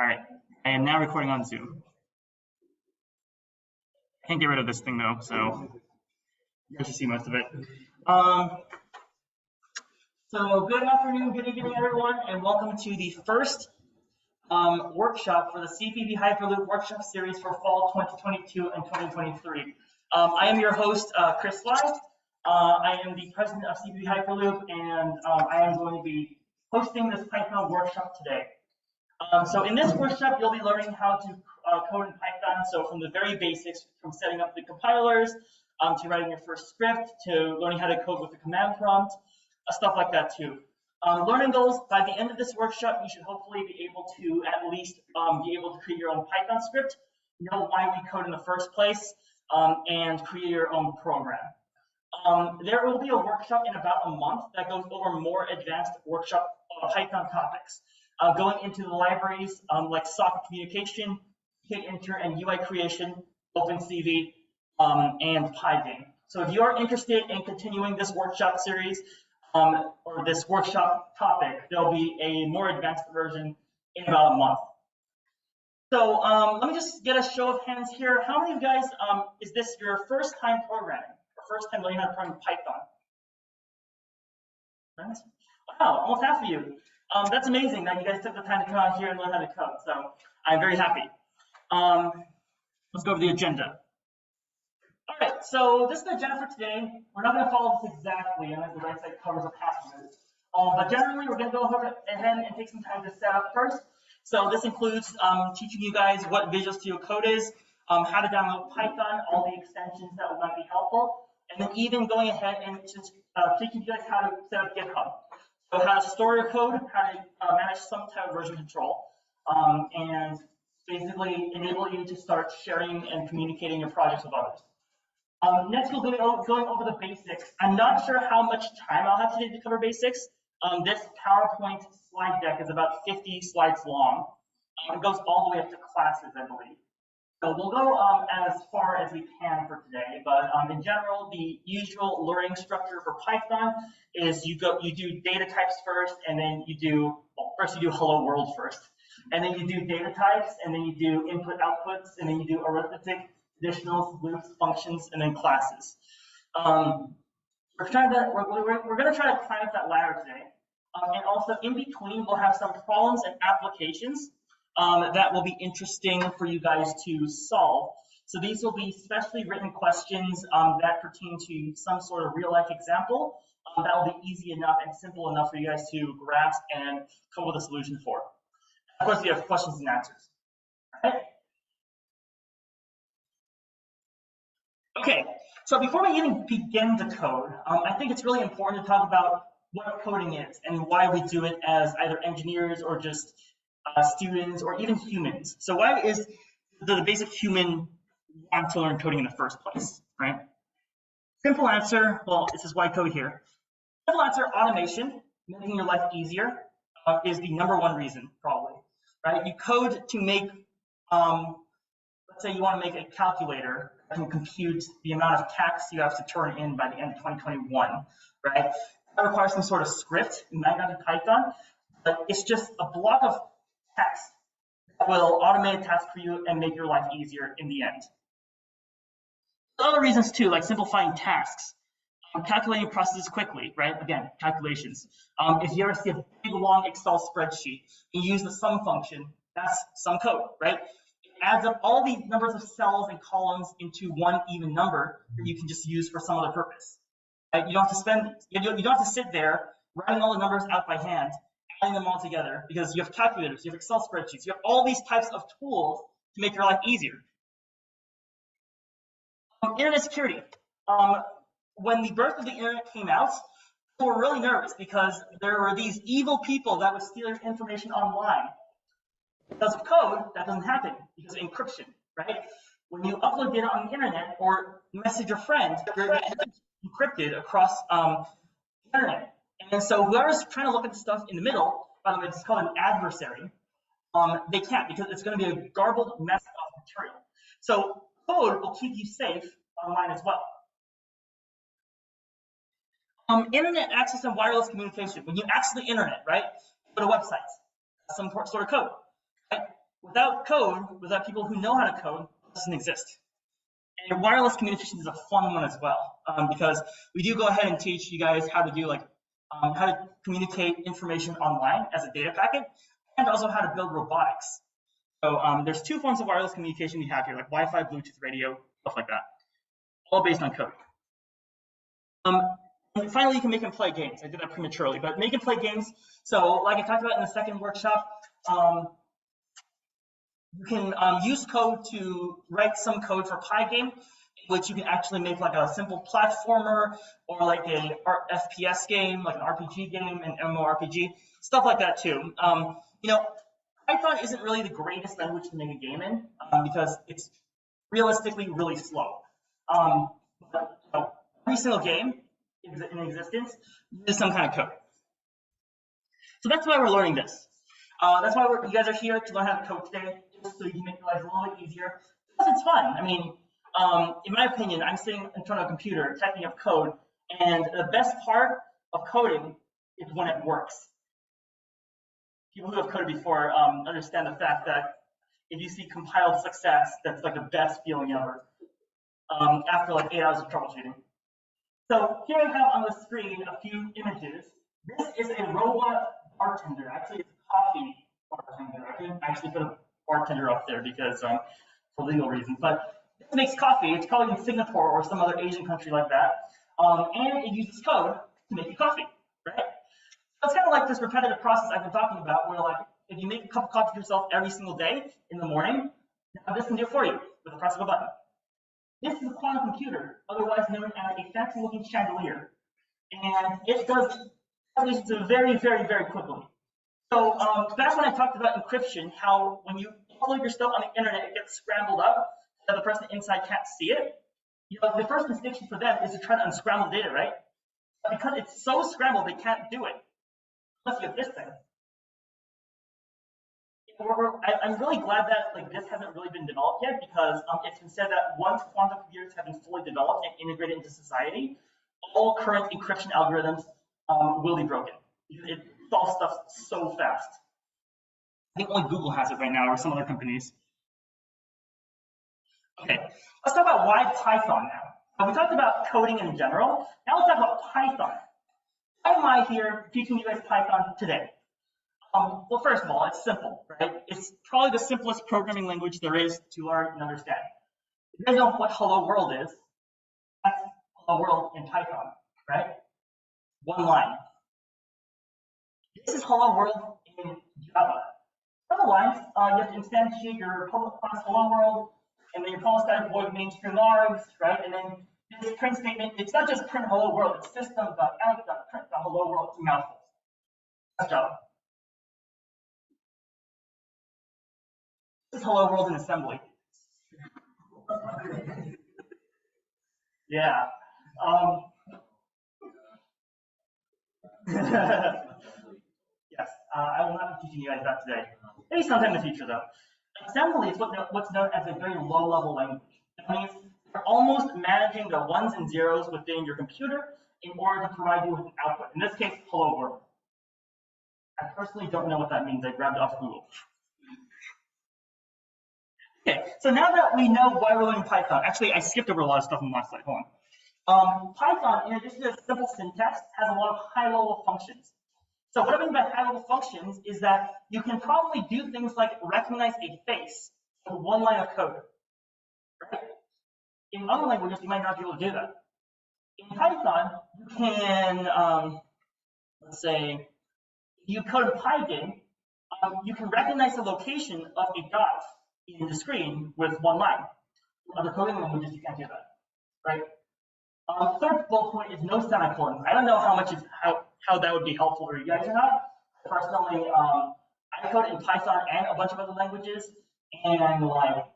All right, I am now recording on Zoom. I can't get rid of this thing though, so you guys should see most of it. So good afternoon, good evening, everyone, and welcome to the first workshop for the CPP Hyperloop workshop series for fall 2022 and 2023. I am your host, Chris Lai. I am the president of CPP Hyperloop, and I am going to be hosting this Python workshop today. So in this workshop, you'll be learning how to code in Python. So from the very basics, from setting up the compilers, to writing your first script, to learning how to code with the command prompt, stuff like that too. Learning those, by the end of this workshop, you should hopefully be able to at least be able to create your own Python script, know why we code in the first place, and create your own program. There will be a workshop in about a month that goes over more advanced workshop Python topics, going into the libraries like socket communication, Kit-Inter, and UI creation, OpenCV, and Pygame. So if you are interested in continuing this workshop series, or this workshop topic, there'll be a more advanced version in about a month. So let me just get a show of hands here. How many of you guys, is this your first time programming, or first time learning how to program Python? Friends? Wow, almost half of you. That's amazing that you guys took the time to come out here and learn how to code. So I'm very happy. Let's go over the agenda. All right, so this is the agenda for today. We're not going to follow this exactly unless the website covers up passages. But generally, we're going to go ahead and take some time to set up first. So this includes teaching you guys what Visual Studio Code is, how to download Python, all the extensions that might be helpful, and then even going ahead and just teaching you guys how to set up GitHub. So how to store your code, how to manage some type of version control, and basically enable you to start sharing and communicating your projects with others. Next, we'll be going over the basics. I'm not sure how much time I'll have today to cover basics. This PowerPoint slide deck is about 50 slides long. It goes all the way up to classes, I believe. So we'll go as far as we can for today, but in general, the usual learning structure for Python is you do data types first, and then you do, well, first you do hello world first, and then you do data types, and then you do input outputs, and then you do arithmetic, conditionals, loops, functions, and then classes. We're going to try to climb up that ladder today, and also in between we'll have some problems and applications that will be interesting for you guys to solve. So these will be specially written questions that pertain to some sort of real-life example that will be easy enough and simple enough for you guys to grasp and come up with a solution for. Of course, we have questions and answers. All right? Okay, so before we even begin to code, I think it's really important to talk about what coding is and why we do it as either engineers or just students or even humans. So why is the basic human want to learn coding in the first place, right? Simple answer, well, this is why code here. Simple answer, automation, making your life easier, is the #1 reason, probably, right? You code to make, let's say you want to make a calculator that can compute the amount of tax you have to turn in by the end of 2021, right? That requires some sort of script, it might not be Python, but it's just a block of text that will automate a task for you and make your life easier in the end. There are other reasons too, like simplifying tasks, calculating processes quickly, right? Again, calculations. If you ever see a big long Excel spreadsheet, you use the sum function, that's sum code, right? It adds up all the numbers of cells and columns into one even number that you can just use for some other purpose. Right? You don't have to sit there writing all the numbers out by hand, adding them all together, because you have calculators, you have Excel spreadsheets, you have all these types of tools to make your life easier. Internet security. When the birth of the internet came out, people were really nervous because there were these evil people that would steal your information online. Because of code, that doesn't happen because of encryption, right? When you upload data on the internet or message your friend, you're encrypted across the internet. And so whoever's trying to look at the stuff in the middle, by the way, it's called an adversary, they can't because it's going to be a garbled mess of material. So code will keep you safe online as well. Internet access and wireless communication. When you access the internet, right, go to websites, some sort of code. Right? without code, without people who know how to code, it doesn't exist. And wireless communication is a fun one as well, because we do go ahead and teach you guys how to do how to communicate information online as a data packet, and also how to build robotics. So there's two forms of wireless communication we have here, like Wi-Fi, Bluetooth radio, stuff like that, all based on code. And finally, you can make and play games. I did that prematurely, but make and play games. So like I talked about in the second workshop, you can use code to write some code for Pygame, which you can actually make like a simple platformer or like a FPS game, like an RPG game, an MMORPG, stuff like that too. You know, Python isn't really the greatest language to make a game in because it's realistically really slow. But you know, every single game in existence uses some kind of code. So that's why we're learning this. That's why you guys are here to learn how to code today, just so you can make your life a little bit easier. Because it's fun. I mean, in my opinion, I'm sitting in front of a computer typing up code, and the best part of coding is when it works. People who have coded before understand the fact that if you see compiled success, that's like the best feeling ever after like 8 hours of troubleshooting. So here I have on the screen a few images. This is a robot bartender. Actually, it's a coffee bartender. I couldn't actually put a bartender up there because for legal reasons. But it makes coffee. It's probably in Singapore or some other Asian country like that. And it uses code to make you coffee, right? So it's kind of like this repetitive process I've been talking about, where like if you make a cup of coffee for yourself every single day in the morning, now this can do it for you with the press of a button. This is a quantum computer, otherwise known as a fancy-looking chandelier, and it does calculations very, very, very quickly. So that's when I talked about encryption, how when you upload your stuff on the internet, it gets scrambled up, so the person inside can't see it. You know, the first instinct for them is to try to unscramble the data, right? But because it's so scrambled, they can't do it unless you have this thing. I'm really glad that like this hasn't really been developed yet, because it's been said that once quantum computers have been fully developed and integrated into society, all current encryption algorithms will be broken. It solves stuff so fast. I think only Google has it right now, or some other companies. Okay, let's talk about why Python now. We talked about coding in general. Now let's talk about Python. Why am I here teaching you guys Python today? Well, first of all, it's simple, right? It's probably the simplest programming language there is to learn and understand. If you guys know what hello world is, that's hello world in Python, right? One line. This is hello world in Java. Other lines, you have to instantiate your public class hello world, and then your call static void main string args, right? And then this print statement, it's not just print hello world, it's system.out.print.hello world. It's a mouthful. That's Java. This is hello world in assembly. Yeah. Yes, I will not be teaching you guys that today. Maybe sometime in the future, though. Assembly is what's known as a very low-level language. That means you're almost managing the ones and zeros within your computer in order to provide you with an output. In this case, hello world. I personally don't know what that means. I grabbed it off Google. Okay, so now that we know why we're learning Python, actually I skipped over a lot of stuff in the last slide. Hold on. Python, in addition to simple syntax, has a lot of high-level functions. So what I mean by high-level functions is that you can probably do things like recognize a face with one line of code. Right? In other languages, you might not be able to do that. In Python, you can, let's say, if you code a Pygame, you can recognize the location of a dot in the screen with one line. In other coding languages, you can't do that, right? Third bullet point is no semicolons. I don't know how that would be helpful for you guys or not. Personally, I code in Python and a bunch of other languages, and like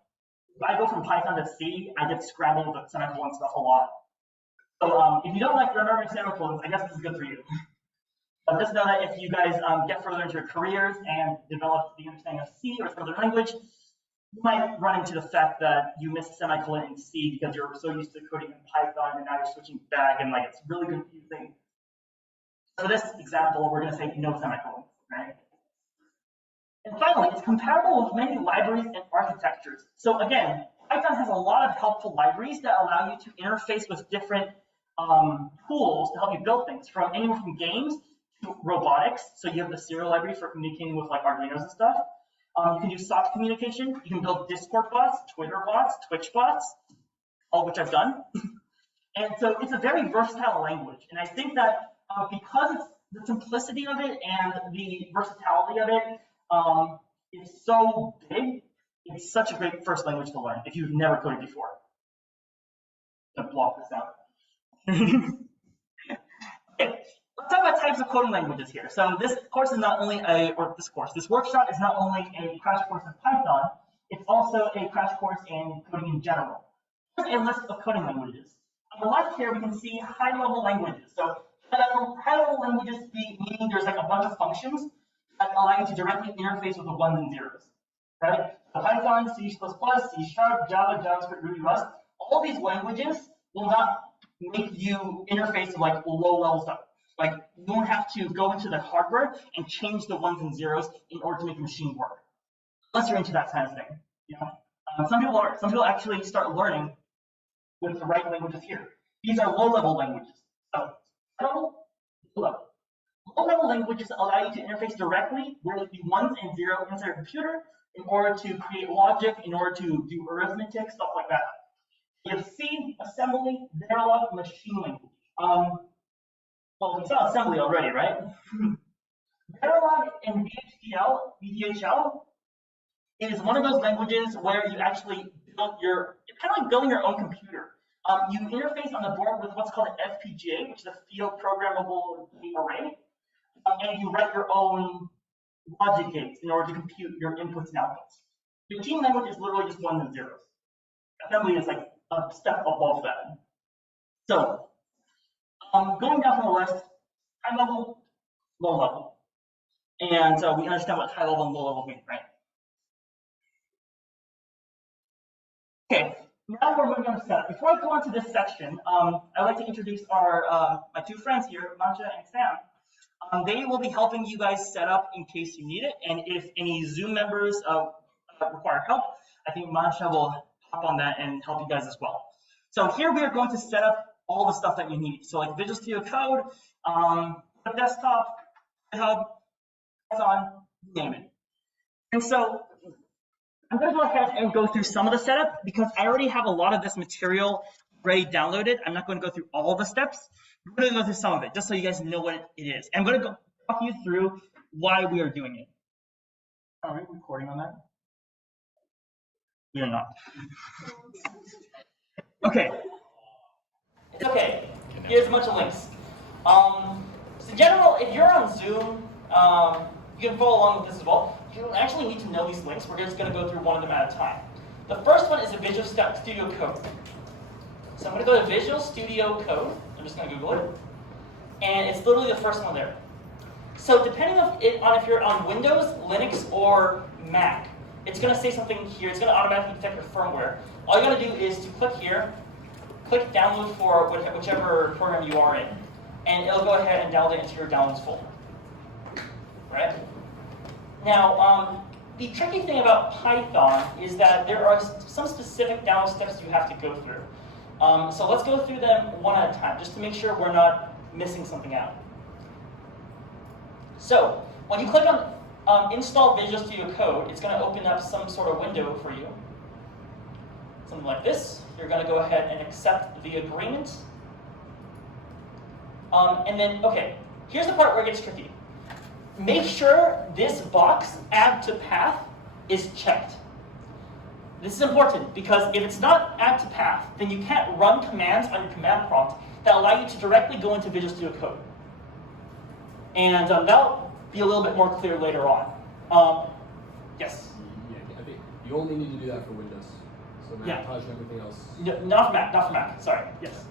if I go from Python to C, I get scrambled with semicolon stuff a lot. So if you don't like remembering semicolons, I guess this is good for you. But just know that if you guys get further into your careers and develop the understanding of C or some other language, you might run into the fact that you missed a semicolon in C because you're so used to coding in Python and now you're switching back, and like it's really confusing. For this example, we're going to say no semicolon, right? And finally, it's compatible with many libraries and architectures. So again, Python has a lot of helpful libraries that allow you to interface with different tools to help you build things, from anywhere from games to robotics. So you have the serial library for communicating with like Arduinos and stuff. You can do soft communication. You can build Discord bots, Twitter bots, Twitch bots, all of which I've done. And so it's a very versatile language. And I think that because it's the simplicity of it and the versatility of it is so big, it's such a great first language to learn if you've never coded before. I'm gonna block this out. Okay, let's talk about types of coding languages here. So this course is not only this workshop is not only a crash course in Python, it's also a crash course in coding in general. Here's a list of coding languages. On the left here, we can see high-level languages. So high-level languages meaning there's like a bunch of functions that allow you to directly interface with the ones and zeros, right? So Python, C++, C#, Java, JavaScript, Ruby, Rust, all these languages will not make you interface with like low-level stuff. Like you don't have to go into the hardware and change the ones and zeros in order to make the machine work, unless you're into that kind of thing. You know, some people are. Some people actually start learning with the right languages here. These are low-level languages. So low-level languages allow you to interface directly with the ones and zeros inside your computer in order to create logic, in order to do arithmetic, stuff like that. You have C, assembly, Verilog, machine language. Well, we saw assembly already, right? Verilog and VHDL is one of those languages where you actually build it's kind of like building your own computer. You interface on the board with what's called an FPGA, which is a field programmable array, and you write your own logic gates in order to compute your inputs and outputs. Machine language is literally just ones and zeros. Assembly is like a step above that. So, going down from the list, high level, low level. And we understand what high level and low level mean, right? Okay, now we're moving on to setup. Before I go on to this section, I'd like to introduce my two friends here, Mancha and Sam. They will be helping you guys set up in case you need it. And if any Zoom members require help, I think Mancha will hop on that and help you guys as well. So here we are going to set up all the stuff that you need. So like Visual Studio Code, Desktop, Github, Python, name it. And so I'm going to go ahead and go through some of the setup because I already have a lot of this material already downloaded. I'm not going to go through all the steps. I'm going to go through some of it just so you guys know what it is. I'm going to walk you through why we are doing it. Are we recording on that? We are not. Okay. It's okay. Here's a bunch of links. So in general, if you're on Zoom, you can follow along with this as well. You don't actually need to know these links. We're just going to go through one of them at a time. The first one is a Visual Studio Code. So I'm going to go to Visual Studio Code. I'm just going to Google it. And it's literally the first one there. So depending on if you're on Windows, Linux, or Mac, it's going to say something here. It's going to automatically detect your firmware. All you got to do is to click here, click download for whichever program you are in, and it'll go ahead and download it into your downloads folder. Right? Now, the tricky thing about Python is that there are some specific download steps you have to go through. So let's go through them one at a time, just to make sure we're not missing something out. So when you click on Install Visual Studio Code, it's going to open up some sort of window for you. Something like this. You're going to go ahead and accept the agreement. And then, okay, here's the part where it gets tricky. Make sure this box, add to path, is checked. This is important because if it's not add to path, then you can't run commands on your command prompt that allow you to directly go into Visual Studio Code. And that'll be a little bit more clear later on. Yes? Yeah, I think you only need to do that for Windows. So Macintosh and everything else. No, not for Mac, sorry. Yes.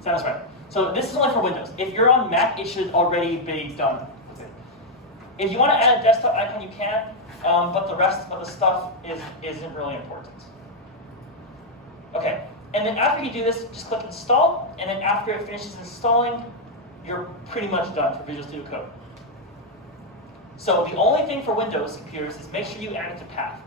Sounds right. So this is only for Windows. If you're on Mac, it should already be done. If you want to add a desktop icon, you can, but the rest of the stuff isn't really important. Okay, and then after you do this, just click install, and then after it finishes installing, you're pretty much done for Visual Studio Code. So the only thing for Windows computers is make sure you add it to path.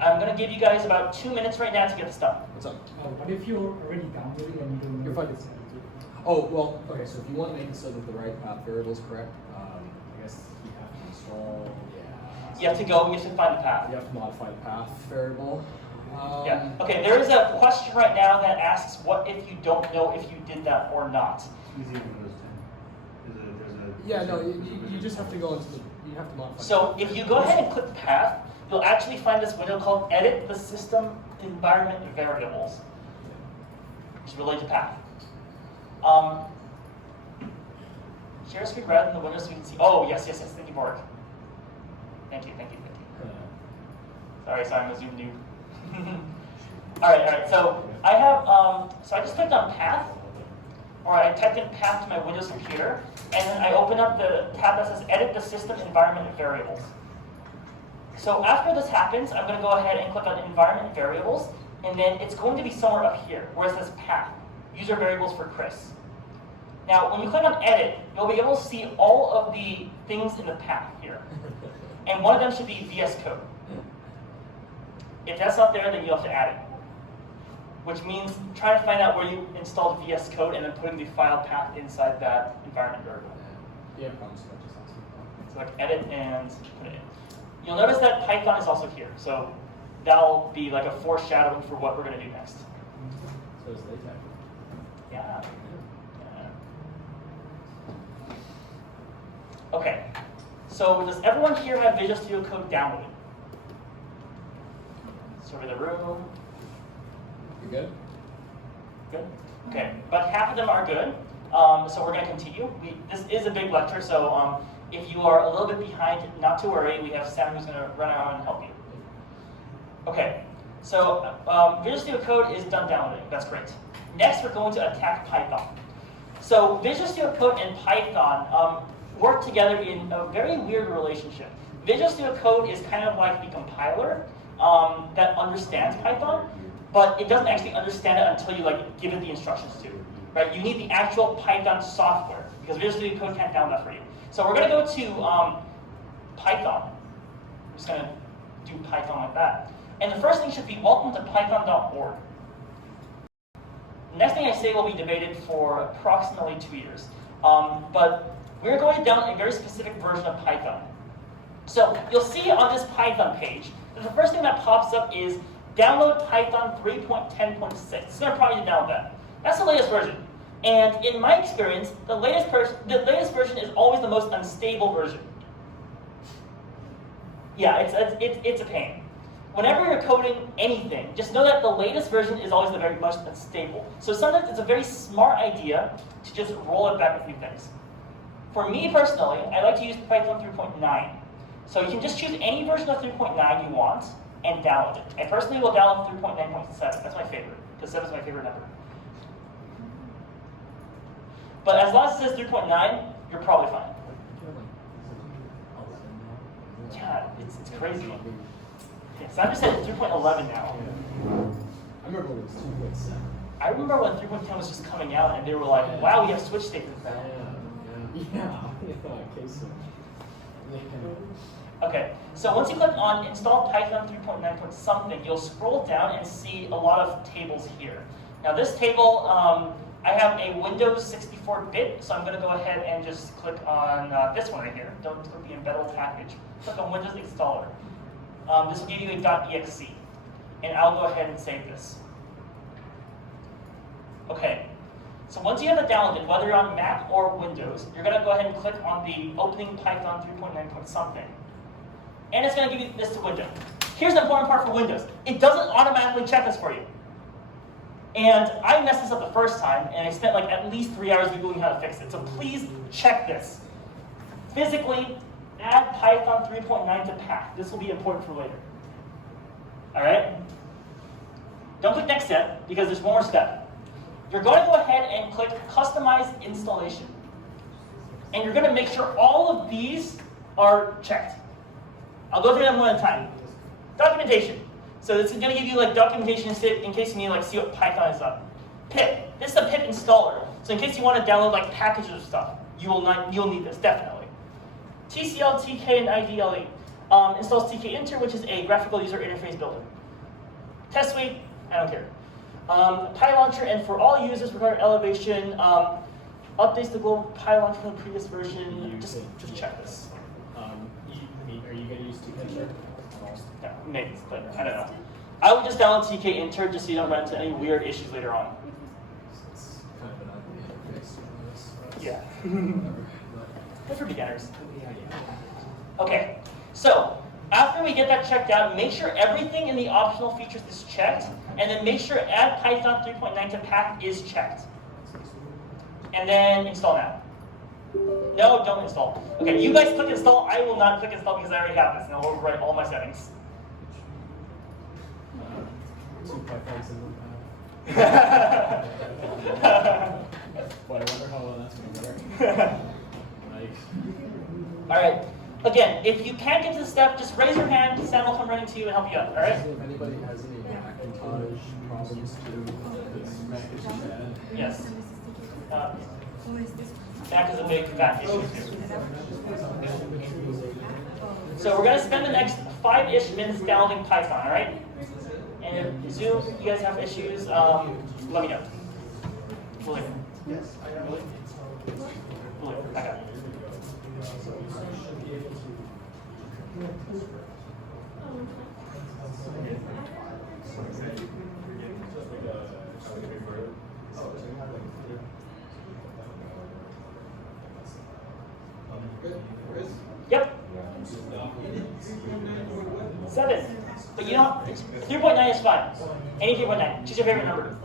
I'm going to give you guys about 2 minutes right now to get this done. What's up? What if you're already downloading and you don't know? You're fine. Oh, well, okay, so if you want to make it so that the right path variable is correct, I guess you have to install, You have to go, you have to find the path. you have to modify the path variable. Yeah. Okay, there is a question right now that asks, what if you don't know if you did that or not? Easy Windows 10. Yeah, no, you just have to go into the, you have to modify. So if you go ahead and click path, you'll actually find this window called Edit the System Environment Variables, which is related to path. Share screen rather than the window so we can see. Oh, yes, thank you, Mark. Thank you. Sorry, I'm a Zoom noob. all right, so I have, so I just clicked on path, or I typed in path to my Windows computer, and then I open up the tab that says Edit the System Environment Variables. So after this happens, I'm going to go ahead and click on Environment Variables, and then it's going to be somewhere up here, where it says Path, User Variables for Chris. Now, when you click on Edit, you'll be able to see all of the things in the path here. And one of them should be VS Code. If that's not there, then you have to add it. Which means trying to find out where you installed VS Code and then putting the file path inside that environment variable. Yeah, problems. Just ask me. So like edit and put it in. You'll notice that Python is also here. So that'll be like a foreshadowing for what we're going to do next. So is LaTeX. Yeah. Okay. So does everyone here have Visual Studio Code downloaded? Survey the room. You good? Good. Okay, about half of them are good. So we're going to continue. This is a big lecture, so if you are a little bit behind, not to worry. We have Sam who's going to run around and help you. Okay, so Visual Studio Code is done downloading. That's great. Next, we're going to attack Python. So Visual Studio Code and Python work together in a very weird relationship. Visual Studio Code is kind of like the compiler that understands Python, but it doesn't actually understand it until you give it the instructions to. Right? You need the actual Python software because Visual Studio Code can't download that for you. So we're going to go to Python. I'm just going to do Python like that. And the first thing should be welcome to python.org. The next thing I say will be debated for approximately 2 years. But we're going down a very specific version of Python. So you'll see on this Python page that the first thing that pops up is download Python 3.10.6. It's going to prompt you to download that. That's the latest version. And in my experience, the latest version is always the most unstable version. Yeah, it's a pain. Whenever you're coding anything, just know that the latest version is always the very most unstable. So sometimes it's a very smart idea to just roll it back a few things. For me personally, I like to use Python 3.9. So you can just choose any version of 3.9 you want and download it. I personally will download 3.9.7. That's my favorite, because 7 is my favorite number. But as long as it says 3.9, you're probably fine. Yeah, it's crazy. Yeah, so I'm just at 3.11 now. I remember when it was 2.7. I remember when 3.10 was just coming out, and they were like, wow, we have switch statements now. Yeah. Case so. Okay, so once you click on install Python 3.9. something, you'll scroll down and see a lot of tables here. Now this table, I have a Windows 64-bit, so I'm going to go ahead and just click on this one right here. Don't click the embedded package. Click on Windows Installer. This will give you a .exe, and I'll go ahead and save this. Okay, so once you have it downloaded, whether you're on Mac or Windows, you're going to go ahead and click on the opening Python 3.9. something. And it's going to give you this to window. Here's the important part for Windows. It doesn't automatically check this for you. And I messed this up the first time, and I spent at least 3 hours Googling how to fix it. So please check this. Physically, add Python 3.9 to path. This will be important for later. All right? Don't click next step, because there's one more step. You're going to go ahead and click Customize Installation. And you're going to make sure all of these are checked. I'll go through them one at a time. Documentation. So this is going to give you documentation in case you need see what Python is up. Pip. This is a pip installer. So in case you want to download packages of stuff. you'll need this definitely. TCL, TK, and IDLE installs tkinter, which is a graphical user interface builder. Test suite, I don't care. PyLauncher, and for all users required elevation, updates the global PyLauncher from the previous version. Just check this. Are you going to use tkinter? No, maybe, but I don't know. I would just download tkinter just so you don't run into any weird issues later on. It's kind of an ugly interface. Yeah. Good for beginners. Okay, so after we get that checked out, make sure everything in the optional features is checked, and then make sure add Python 3.9 to pack is checked. And then install now. No, don't install. Okay, you guys click install. I will not click install because I already have this, and I'll overwrite all my settings. 2 Pythons in the pack. Boy, I wonder how well that's going to work. All right. Again, if you can't get to the step, just raise your hand. Sam will come running to you and help you out. All right? If anybody has any Macintosh problems too, Yes. Mac is a big fat issue too. So we're going to spend the next 5-ish minutes downloading Python. All right? And if Zoom, you guys have issues, let me know. Yes. I got it. Yep. 7. But you know, 3.9 is fine. Any 3.9. Choose your favorite number.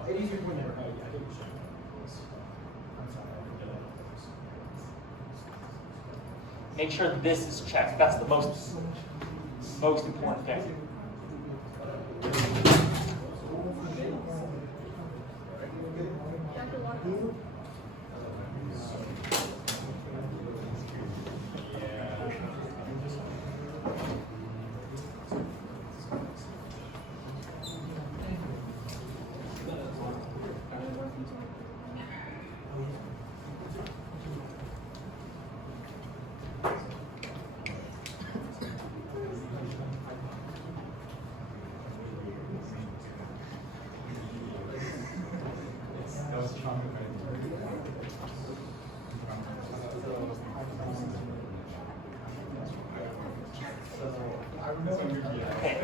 Make sure this is checked. That's the most important thing. Okay,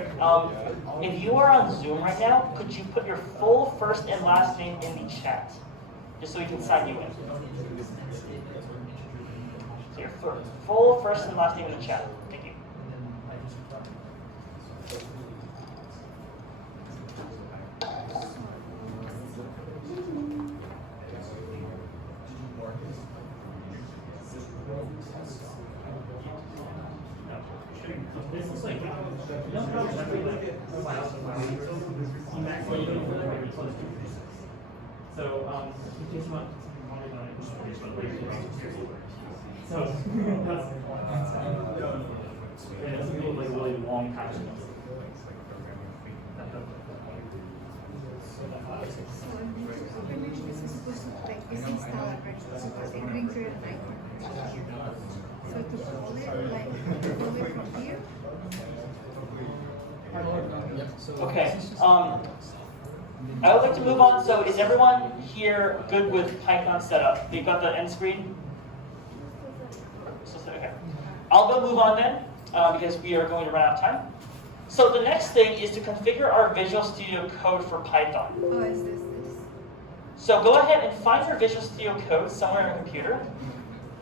if you are on Zoom right now, could you put your full first and last name in the chat? Just so we can sign you in. So your full first and last name in the chat. Thank you. It's a really long time. Okay. I would like to move on. So is everyone here good with Python setup? They've got the end screen? Okay. I'll go move on then, because we are going to run out of time. So the next thing is to configure our Visual Studio Code for Python. Oh, is this? So go ahead and find your Visual Studio Code somewhere on your computer.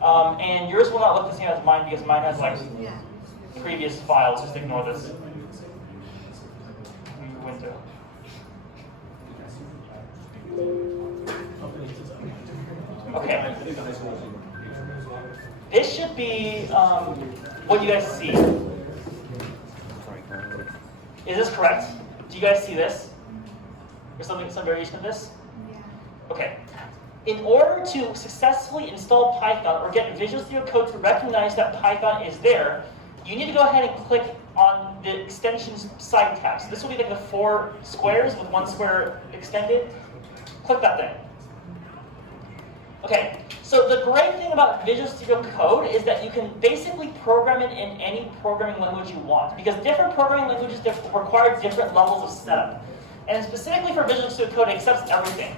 And yours will not look the same as mine because mine has like previous files. Just ignore this window. Okay. This should be what you guys see. Is this correct? Do you guys see this? Or some variation of this? Yeah. Okay. In order to successfully install Python or get Visual Studio Code to recognize that Python is there, you need to go ahead and click on the extensions side tab. So this will be like the 4 squares with 1 square extended. Click that thing. Okay, so the great thing about Visual Studio Code is that you can basically program it in any programming language you want, because different programming languages require different levels of setup. And specifically for Visual Studio Code, it accepts everything.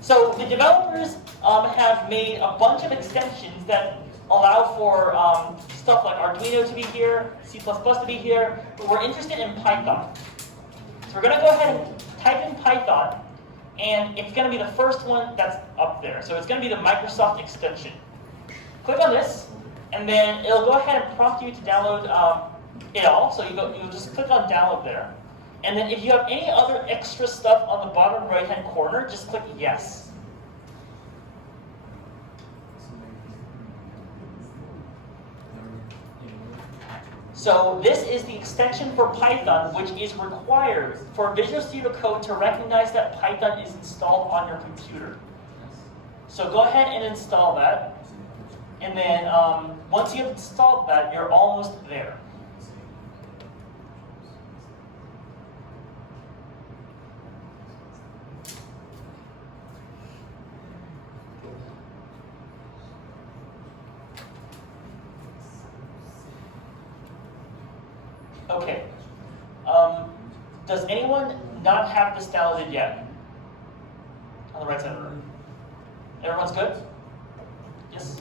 So the developers have made a bunch of extensions that allow for stuff like Arduino to be here, C++ to be here, but we're interested in Python. So we're going to go ahead and type in Python, and it's going to be the first one that's up there. So it's going to be the Microsoft extension. Click on this, and then it'll go ahead and prompt you to download it all. So you just click on download there. And then if you have any other extra stuff on the bottom right-hand corner, just click yes. So this is the extension for Python, which is required for Visual Studio Code to recognize that Python is installed on your computer. So go ahead and install that. And then once you have installed that, you're almost there. Okay. Does anyone not have this downloaded yet? On the right side of the room. Everyone's good? Yes?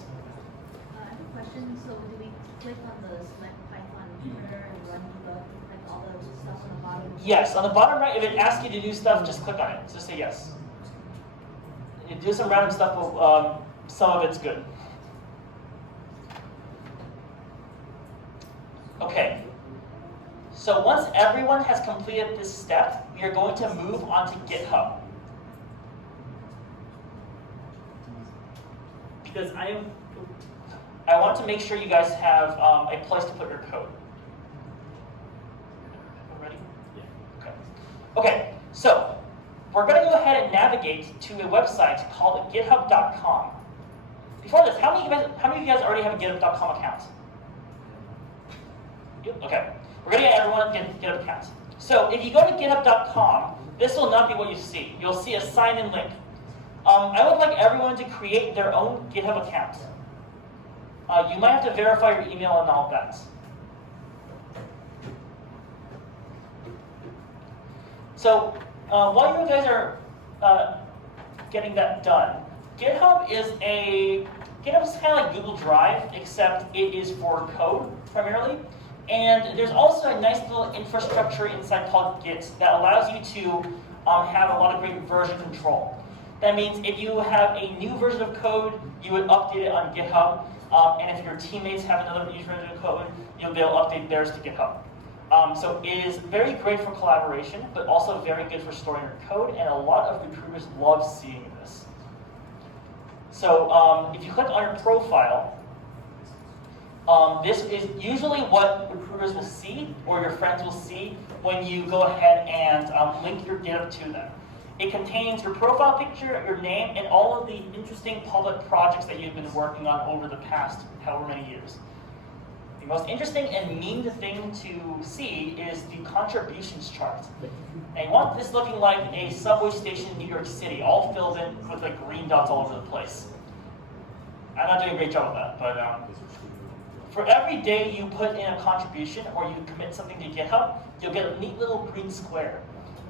I have a question. So do we click on the select Python editor and run debug, like all the stuff on the bottom? Yes. On the bottom right, if it asks you to do stuff, just click on it. Just say yes. You do some random stuff, but some of it's good. Okay. So once everyone has completed this step, we are going to move on to GitHub. Because I want to make sure you guys have a place to put your code. Ready? Yeah. Okay, so we're going to go ahead and navigate to a website called github.com. Before this, how many of you guys already have a github.com account? Okay. We're going to get everyone GitHub account. So if you go to github.com, this will not be what you see. You'll see a sign-in link. I would like everyone to create their own GitHub account. You might have to verify your email and all that. So while you guys are getting that done, GitHub is kind of like Google Drive, except it is for code primarily. And there's also a nice little infrastructure inside called Git that allows you to have a lot of great version control. That means if you have a new version of code, you would update it on GitHub. And if your teammates have another new version of code, they'll update theirs to GitHub. So it is very great for collaboration, but also very good for storing your code. And a lot of recruiters love seeing this. So if you click on your profile, this is usually what recruiters will see, or your friends will see, when you go ahead and link your GitHub to them. It contains your profile picture, your name, and all of the interesting public projects that you've been working on over the past however many years. The most interesting and memed thing to see is the contributions chart. And you want this looking like a subway station in New York City, all filled in with like green dots all over the place. I'm not doing a great job of that, but for every day you put in a contribution or you commit something to GitHub, you'll get a neat little green square.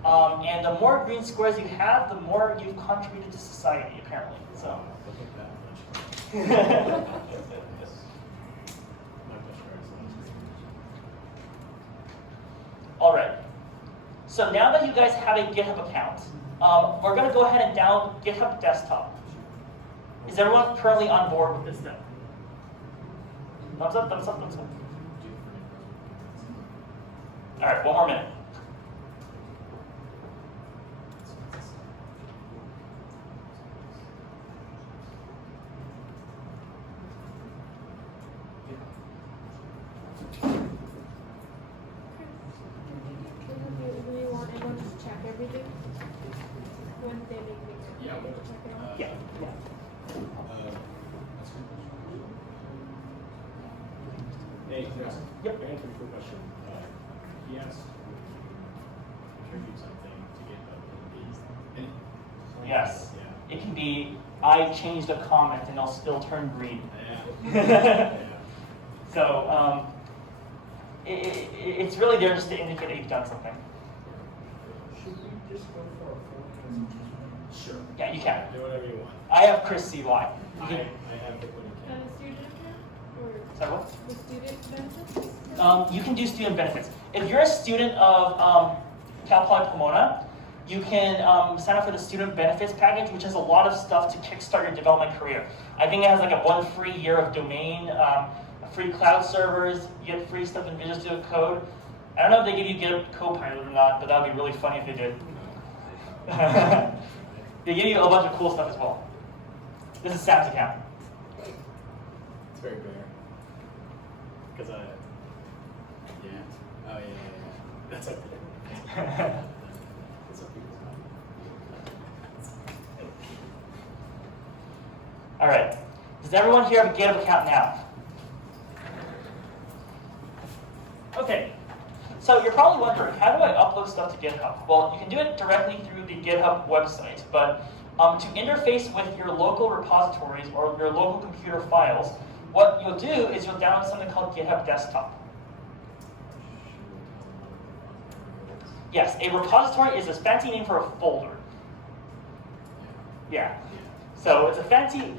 And the more green squares you have, the more you've contributed to society, apparently. So. All right. So now that you guys have a GitHub account, we're going to go ahead and download Github Desktop. Is everyone currently on board with this step? Thumbs up, thumbs up, thumbs up. All right, one more minute. Do you want everyone to check everything? When they make it, Yeah. check it out? Yeah. Hey, Chris. Yep. I have a quick question. He asked contribute something to GitHub. Yes. Yeah. It can be I changed a comment and it'll still turn green. So it's really there just to indicate that you've done something. Should we just go for a full presentation? Sure. Yeah, you can. Do whatever you want. I have Chris CY. You I can, have the one you And can. a student account or sorry, what? the student benefits? You can do student benefits. If you're a student of Cal Poly Pomona, you can sign up for the student benefits package, which has a lot of stuff to kickstart your development career. I think it has like a 1 free year of domain, free cloud servers, you get free stuff in Visual Studio Code. I don't know if they give you Github Copilot or not, but that would be really funny if they did. They give you a bunch of cool stuff as well. This is Sam's account. It's very rare. Because yeah. Oh, yeah. That's okay. That's okay. All right. Does everyone here have a GitHub account now? Okay. So you're probably wondering, how do I upload stuff to GitHub? Well, you can do it directly through the GitHub website, but to interface with your local repositories or your local computer files, what you'll do is you'll download something called Github Desktop. Yes, a repository is a fancy name for a folder. Yeah. So it's a fancy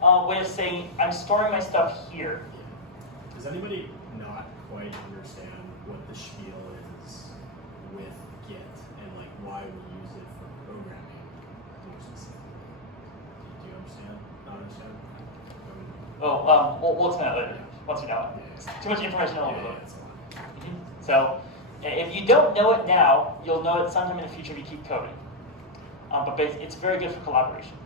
way of saying, I'm storing my stuff here. Does anybody not quite understand what the spiel is with Git and like why we use it for programming more specifically? Do you understand? Not understand? Well, we'll explain that later, once we know it. Yeah. Too much information to overload. That's a lot. So if you don't know it now, you'll know it sometime in the future if you keep coding. But it's very good for collaboration.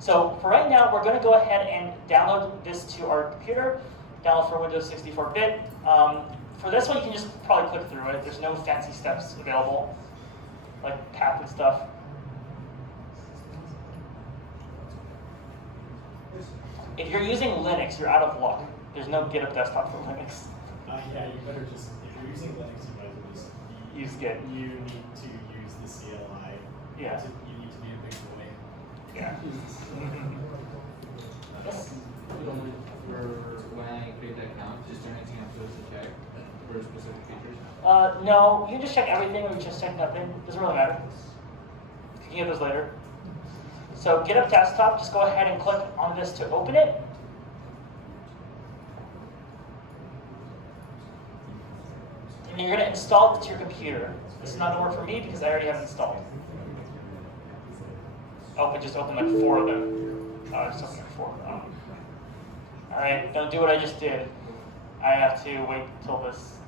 So for right now, we're going to go ahead and download this to our computer, download for Windows 64-bit. For this one, you can just probably click through it. There's no fancy steps available, like path and stuff. If you're using Linux, you're out of luck. There's no GitHub Desktop for Linux. Yeah, you better just, if you're using Linux, you might as well just Use Git. You need to use the CLI. Yeah. You need to be a big boy. Yeah. Yes. For when I create the account, just turn anything up to check for specific features? No, you can just check everything or you just check nothing. Doesn't really matter. You can get those later. So GitHub Desktop, just go ahead and click on this to open it. And you're going to install it to your computer. This is not going to work for me because I already have it installed. Oh, it just opened like 4 of them. Oh, it's opened like 4. Oh. All right, don't do what I just did. I have to wait until this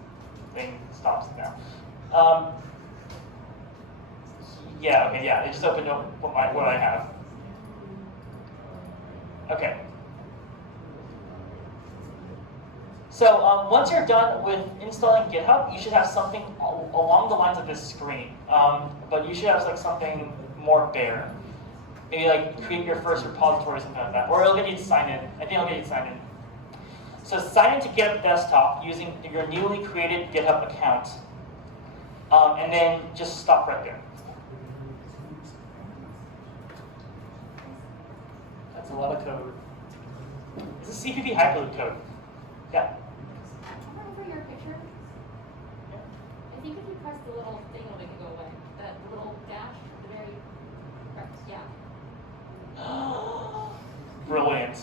thing stops now. Yeah, okay, yeah, it just opened up what I have. Okay. So once you're done with installing GitHub, you should have something along the lines of this screen. But you should have like something more bare. Maybe like create your first repository or something like that. Or it'll get you to sign in. I think it'll get you to sign in. So sign into GitHub Desktop using your newly created GitHub account. And then just stop right there. That's a lot of code. This is CPP Hyperloop code. Yeah. For your picture, I think if you press the little thing, it'll make it go away. That little dash, the very, yeah. Brilliant.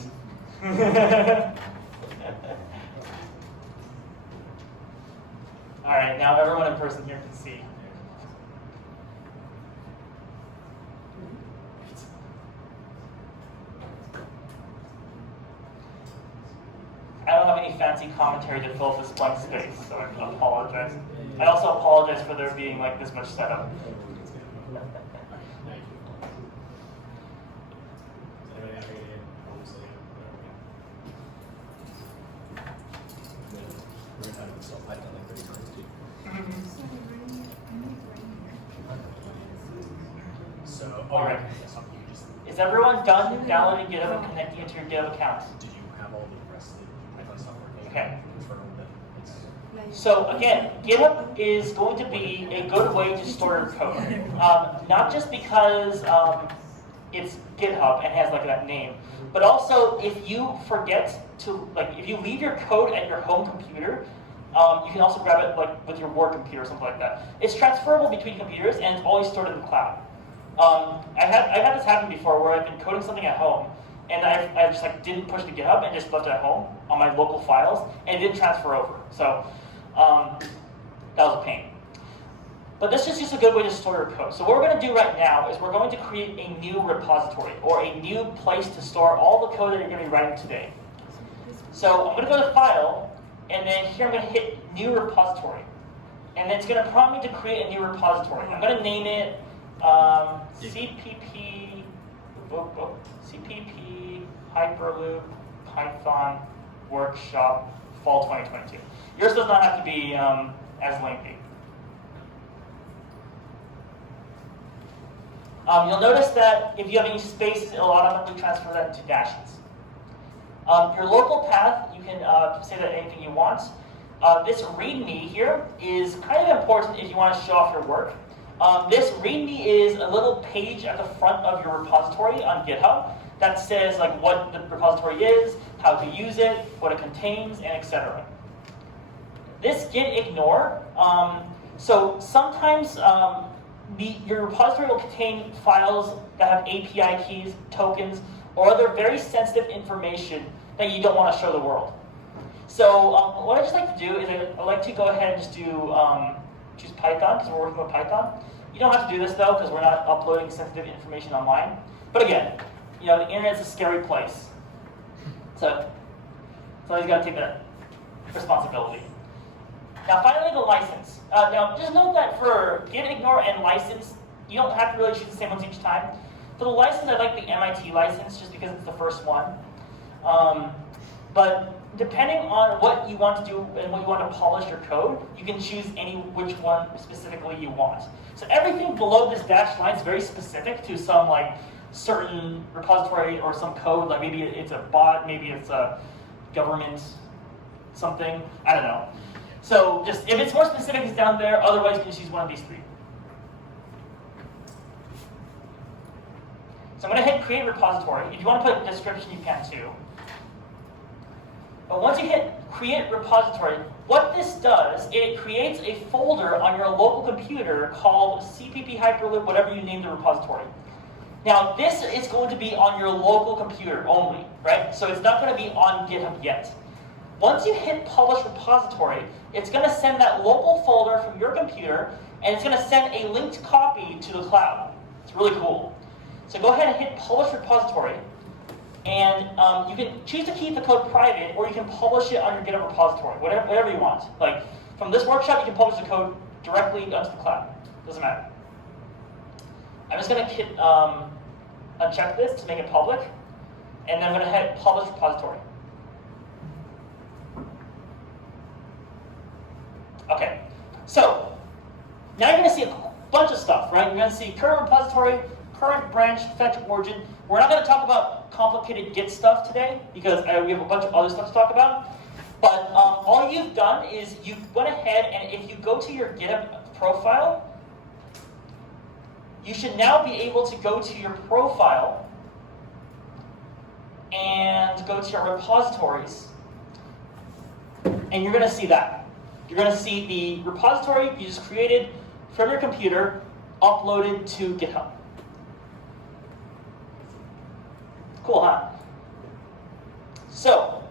All right, now everyone in person here can see. I don't have any fancy commentary to fill up this blank space, so I apologize. I also apologize for there being like this much setup. Thank you. Does anybody have any problems with it? We're gonna have to install Python like 30 times too. So, All right. you just, Is everyone done downloading GitHub and connecting it to your GitHub account? did you have all the rest of the Python stuff working? Okay. Confirm that it's So again, GitHub is going to be a good way to store your code. Not just because it's GitHub and has like that name. But also, if you forget to, like, if you leave your code at your home computer, you can also grab it like with your work computer or something like that. It's transferable between computers and it's always stored in the cloud. I've had this happen before where I've been coding something at home and I just like didn't push to GitHub and just left it at home on my local files and it didn't transfer over. So that was a pain. But this is just a good way to store your code. So what we're going to do right now is we're going to create a new repository or a new place to store all the code that you're going to be writing today. So I'm going to go to File, and then here I'm going to hit New Repository. And then it's going to prompt me to create a new repository. I'm going to name it CPP Hyperloop Python Workshop Fall 2022. Yours does not have to be as lengthy. You'll notice that if you have any spaces, it'll automatically transfer that into dashes. Your local path, you can say that anything you want. This README here is kind of important if you want to show off your work. This README is a little page at the front of your repository on GitHub that says like what the repository is, how to use it, what it contains, and etc. This git ignore. So sometimes your repository will contain files that have API keys, tokens, or other very sensitive information that you don't want to show the world. So what I just like to do is I like to go ahead and just do choose Python because we're working with Python. You don't have to do this though because we're not uploading sensitive information online. But again, you know, the internet's a scary place. So somebody's got to take that responsibility. Now finally the license. Now just note that for git ignore and license, you don't have to really choose the same ones each time. For the license, I like the MIT license just because it's the first one. But depending on what you want to do and what you want to polish your code, you can choose which one specifically you want. So everything below this dashed line is very specific to some like certain repository or some code, like maybe it's a bot, maybe it's a government something, I don't know. So just if it's more specific, it's down there, otherwise you can just use one of these three. So I'm going to hit create repository. If you want to put a description, you can too. But once you hit create repository, what this does, it creates a folder on your local computer called CPP Hyperloop, whatever you name the repository. Now this is going to be on your local computer only, right? So it's not going to be on GitHub yet. Once you hit publish repository, it's going to send that local folder from your computer, and it's going to send a linked copy to the cloud. It's really cool. So go ahead and hit publish repository, and you can choose to keep the code private, or you can publish it on your GitHub repository, whatever you want. Like from this workshop, you can publish the code directly onto the cloud. Doesn't matter. I'm just going to hit uncheck this to make it public, and then I'm going to hit publish repository. Okay, so now you're going to see a bunch of stuff, right? You're going to see current repository, current branch, fetch origin. We're not going to talk about complicated Git stuff today because we have a bunch of other stuff to talk about. But all you've done is you went ahead and if you go to your GitHub profile, you should now be able to go to your profile and go to your repositories, and you're going to see that. You're going to see the repository you just created from your computer uploaded to GitHub. Cool, huh? So,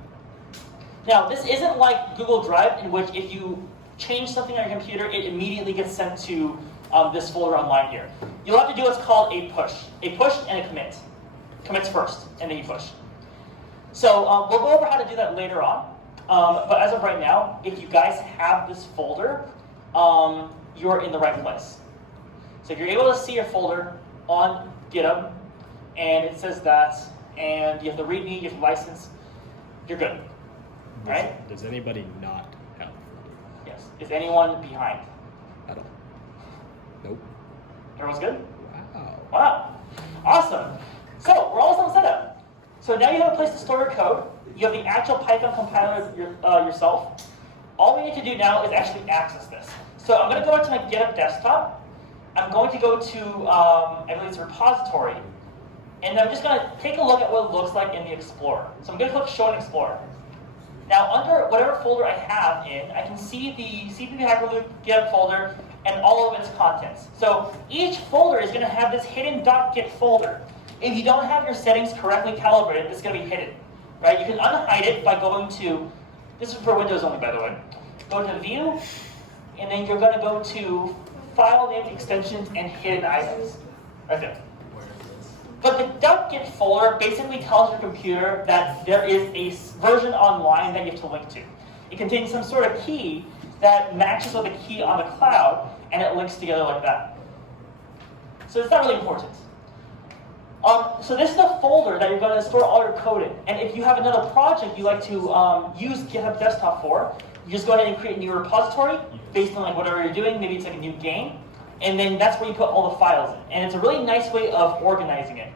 now this isn't like Google Drive in which if you change something on your computer, it immediately gets sent to this folder online here. You'll have to do what's called a push. A push and a commit. Commits first, and then you push. So we'll go over how to do that later on. But as of right now, if you guys have this folder, you're in the right place. So if you're able to see your folder on GitHub, and it says that, and you have the README, you have the license, you're good. Right? Does anybody not have a folder? Yes. Is anyone behind? At all? Nope. Everyone's good? Wow. Wow. Awesome. So we're almost on setup. So now you have a place to store your code. You have the actual Python compiler yourself. All we need to do now is actually access this. So I'm going to go to my Github Desktop. I'm going to go to, I believe it's repository. And I'm just going to take a look at what it looks like in the Explorer. So I'm going to click Show in Explorer. Now, under whatever folder I have in, I can see the CPP Hyperloop Github folder and all of its contents. So each folder is going to have this hidden .git folder. If you don't have your settings correctly calibrated, it's going to be hidden. Right? You can unhide it by going to, this is for Windows only, by the way. Go to View, and then you're going to go to File Name Extensions and Hidden Items. Right there. But the .git folder basically tells your computer that there is a version online that you have to link to. It contains some sort of key that matches with a key on the cloud, and it links together like that. So it's not really important. So this is the folder that you're going to store all your code in. And if you have another project you like to use Github Desktop for, you just go ahead and create a new repository based on like whatever you're doing. Maybe it's like a new game. And then that's where you put all the files in. And it's a really nice way of organizing it.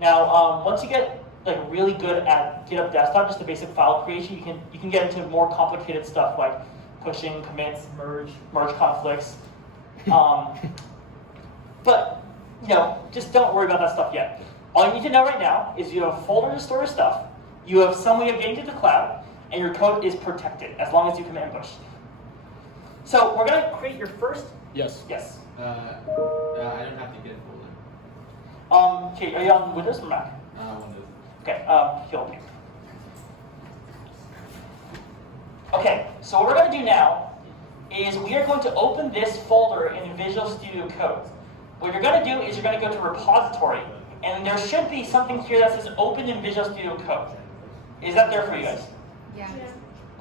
Now, once you get like really good at Github Desktop, just the basic file creation, you can get into more complicated stuff like pushing, commits, merge conflicts. But you know, just don't worry about that stuff yet. All you need to know right now is you have a folder to store your stuff, you have some way of getting to the cloud, and your code is protected as long as you commit and push. So we're going to create your first. Yes. Yes. I don't have to get a folder. Okay, are you on Windows or Mac? Windows. Okay, help me. Okay, so what we're going to do now is we are going to open this folder in Visual Studio Code. What you're going to do is you're going to go to Repository, and there should be something here that says Open in Visual Studio Code. Is that there for you guys? Yeah.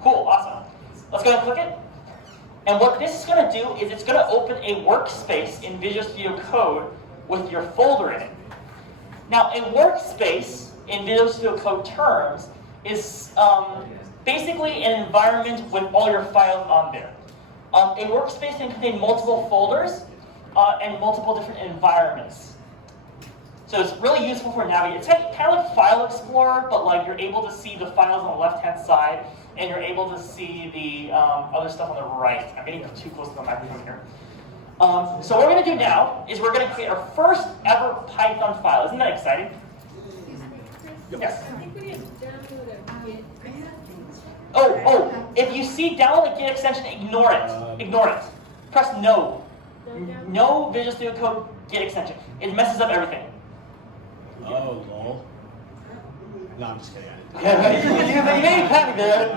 Cool, awesome. Let's go ahead and click it. And what this is going to do is it's going to open a workspace in Visual Studio Code with your folder in it. Now, a workspace in Visual Studio Code terms is basically an environment with all your files on there. A workspace can contain multiple folders and multiple different environments. So it's really useful for navigating. It's kind of like File Explorer, but like you're able to see the files on the left-hand side, and you're able to see the other stuff on the right. I'm getting too close to the microphone here. So what we're going to do now is we're going to create our first ever Python file. Isn't that exciting? Yes. I think we need to download a Git. Oh, if you see download the Git extension, ignore it. Ignore it. Press no. No Visual Studio Code Git extension. It messes up everything. Oh, lol. No, I'm just kidding. You made me panic there.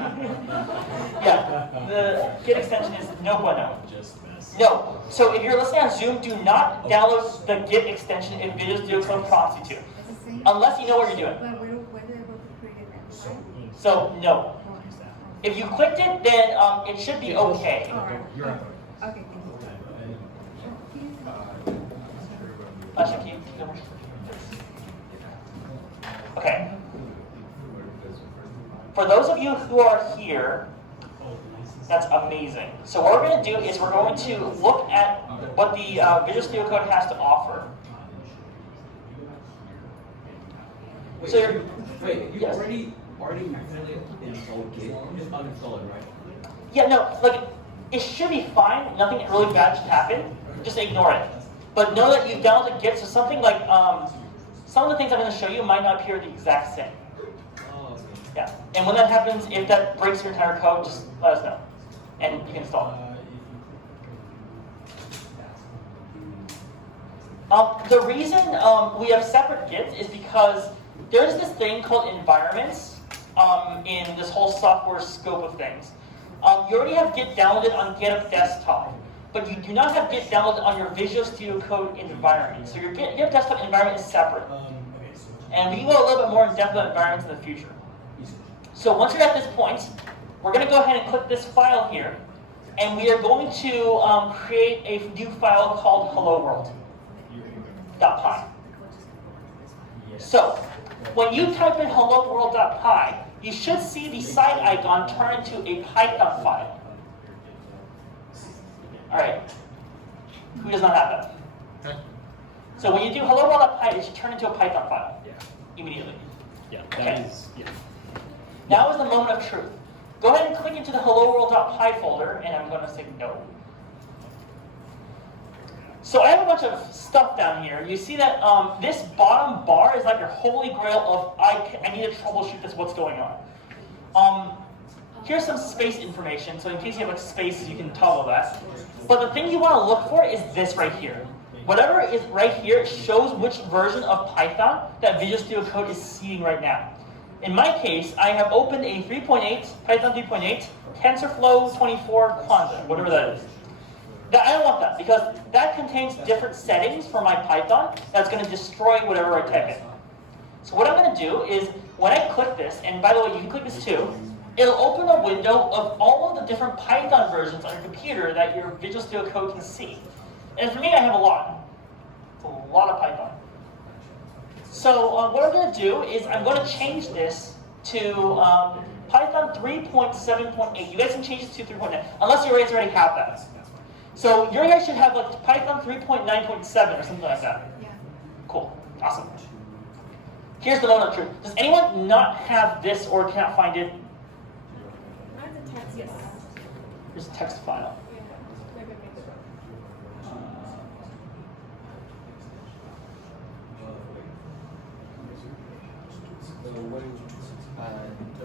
Yeah, the Git extension is no bueno. Just mess. No. So if you're listening on Zoom, do not download the Git extension if Visual Studio Code prompts you to, unless you know what you're doing. But where do I create it? So no. If you clicked it, then it should be okay. Alright. You're on. Okay, thank you. Okay. For those of you who are here, that's amazing. So what we're going to do is we're going to look at what the Visual Studio Code has to offer. Wait, So you're, wait, you yes. already installed Git? Just uninstall it, right? Yeah, no, like, it should be fine. Nothing really bad should happen. Just ignore it. But know that you downloaded Git, so something like, some of the things I'm going to show you might not appear the exact same. Oh, okay. Yeah, and when that happens, if that breaks your entire code, just let us know, and you can install it. The reason we have separate Gits is because there's this thing called environments in this whole software scope of things. You already have Git downloaded on Github Desktop, but you do not have Git downloaded on your Visual Studio Code environment. So your Github Desktop environment is separate. And we can go a little bit more in depth about environments in the future. So once you're at this point, we're going to go ahead and click this file here, and we are going to create a new file called hello world.py. So when you type in hello world.py, you should see the side icon turn into a Python file. All right. Who does not have that? So when you do hello world.py, it should turn into a Python file immediately. Yeah, Okay. that is, yeah. Now is the moment of truth. Go ahead and click into the hello world.py folder, and I'm going to say no. So I have a bunch of stuff down here. You see that this bottom bar is like your holy grail of I need to troubleshoot this, what's going on. Here's some space information, so in case you have like spaces, you can toggle that. But the thing you want to look for is this right here. Whatever is right here shows which version of Python that Visual Studio Code is seeing right now. In my case, I have opened a 3.8, Python 3.8, TensorFlow 24 Kwanzaa, whatever that is. I don't want that, because that contains different settings for my Python that's going to destroy whatever I type in. So what I'm going to do is, when I click this, and by the way, you can click this too, it'll open a window of all of the different Python versions on your computer that your Visual Studio Code can see. And for me, I have a lot. It's a lot of Python. So what I'm going to do is I'm going to change this to Python 3.7.8. You guys can change this to 3.9, unless you guys already have that. So your guys should have like Python 3.9.7 or something like that. Yeah. Cool. Awesome. Here's the moment of truth. Does anyone not have this or cannot find it? Mine's a text. Yes. Here's a text file. Yeah. Maybe make it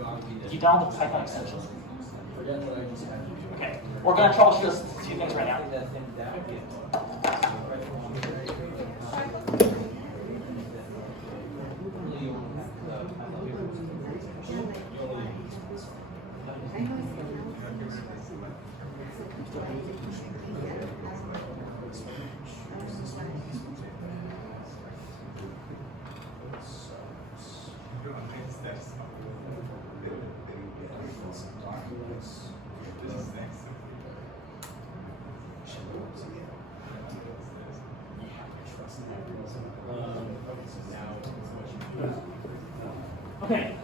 up. You download the Python extension. Okay. We're going to troubleshoot those two things right now. Okay.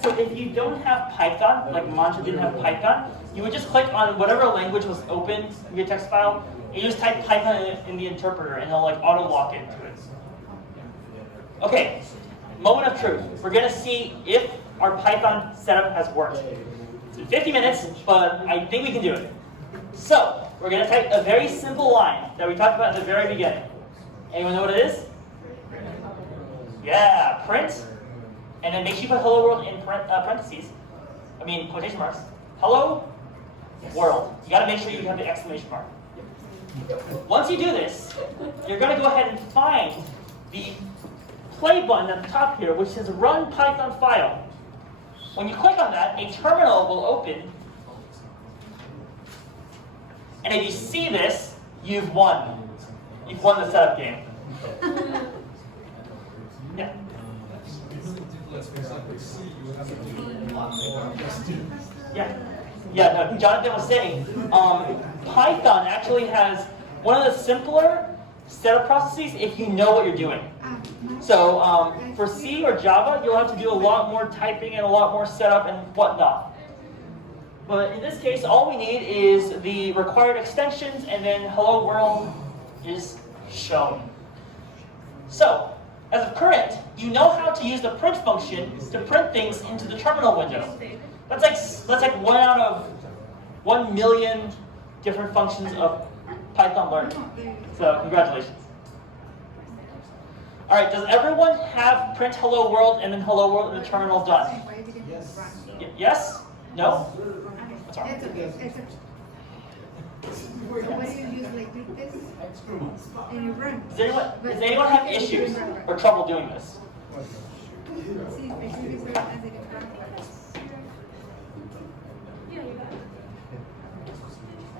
So if you don't have Python, like Mantra didn't have Python, you would just click on whatever language was open in your text file, and you just type Python in the interpreter, and it'll like auto-lock into it. Okay, moment of truth. We're gonna see if our Python setup has worked. It's been 50 minutes, but I think we can do it. So, we're gonna type a very simple line that we talked about at the very beginning. Anyone know what it is? Yeah, print, and then make sure you put hello world in parentheses. I mean, quotation marks. Hello world. You gotta make sure you have the exclamation mark. Once you do this, you're gonna go ahead and find the play button at the top here, which says run Python file. When you click on that, a terminal will open. And if you see this, you've won. You've won the setup game. Yeah. Yeah, no, Jonathan was saying, Python actually has one of the simpler setup processes if you know what you're doing. So for C or Java, you'll have to do a lot more typing and a lot more setup and whatnot. But in this case, all we need is the required extensions, and then hello world is shown. So, as of current, you know how to use the print function to print things into the terminal window. That's like 1 out of 1 million different functions of Python learning. So, congratulations. All right, does everyone have print hello world and then hello world in the terminal done? Yes? No? What's wrong? It's okay. It's okay. So what do you use like this? And you run. Does anyone have issues or trouble doing this? See, I see this as it run. Yeah, you got it.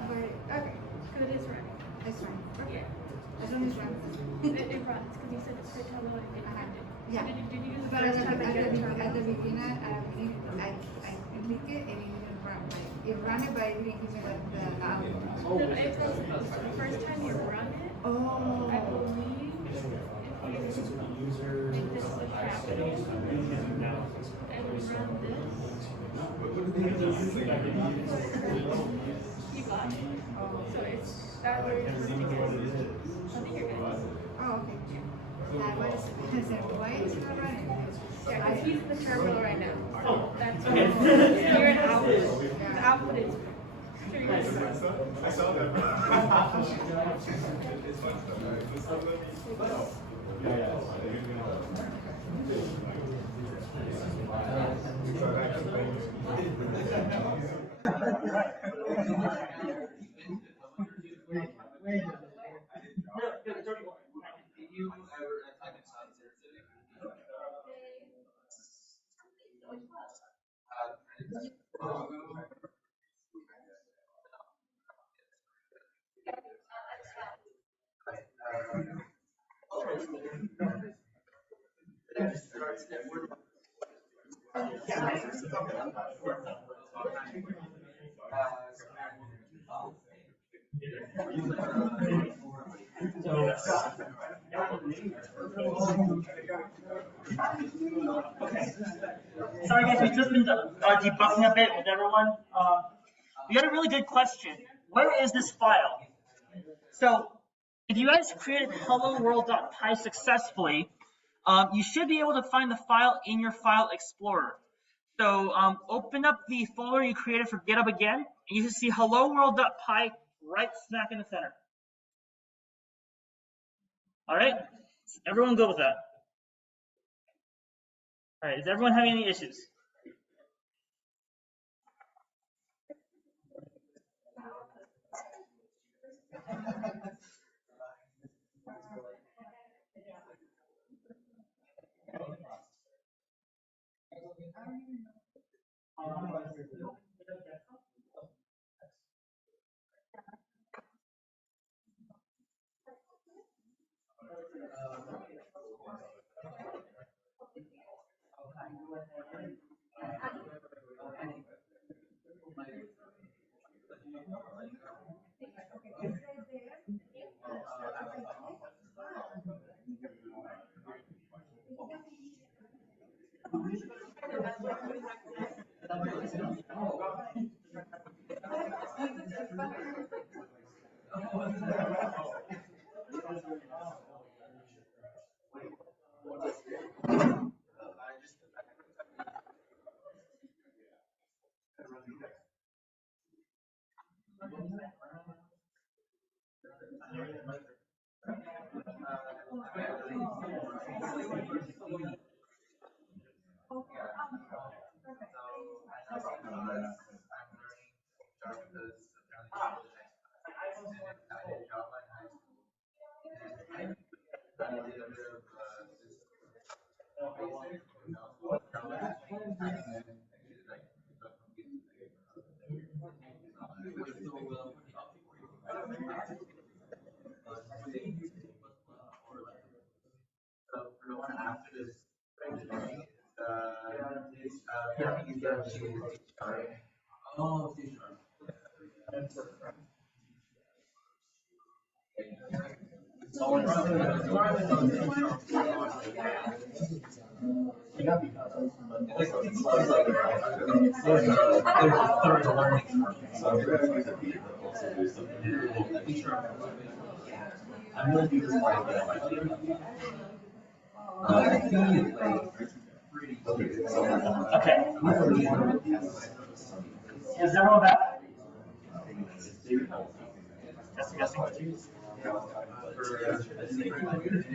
But okay, Because it is running. it's fine. Yeah. As long as it runs. It runs because you said it's good hello and it ended. Yeah. Did you use the But first time that you at the terminal? beginning, I click it and it didn't run. Like, it ran it, but it didn't give me the value. No, it's supposed to. The first time you run it, Oh. I believe if you make this the capital and run this, you got it. So it's that where you're supposed to get it. I think you're good. Oh, okay. I said, why is it not running? Yeah, because he's in the terminal right now. Oh, That's okay. you're an output. The output is I saw that. It's fun stuff. Sorry guys, we've just been debugging a bit with everyone. We got a really good question. Where is this file? So if you guys created hello-world.py successfully, you should be able to find the file in your file explorer. So open up the folder you created for GitHub again, and you should see hello-world.py right smack in the center. All right, everyone go with that. All right, is everyone having any issues? I'm going to do this right Okay. Is everyone back?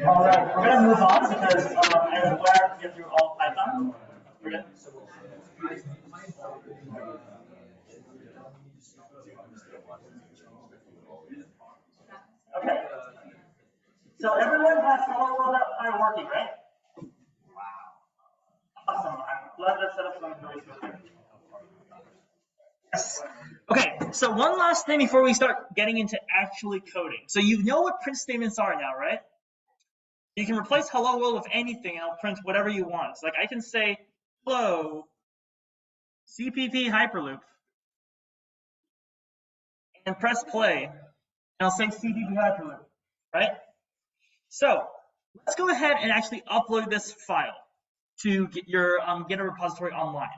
All right, we're going to move on because I'm glad to get through all Python. Okay. So everyone has hello-world.py working, right? Wow. Awesome. I'm glad that set up something really good. Yes. Okay, so one last thing before we start getting into actually coding. So you know what print statements are now, right? You can replace hello world with anything and it'll print whatever you want. So like I can say, hello, CPP Hyperloop, and press play, and I'll say CPP Hyperloop, right? So let's go ahead and actually upload this file to get your GitHub repository online.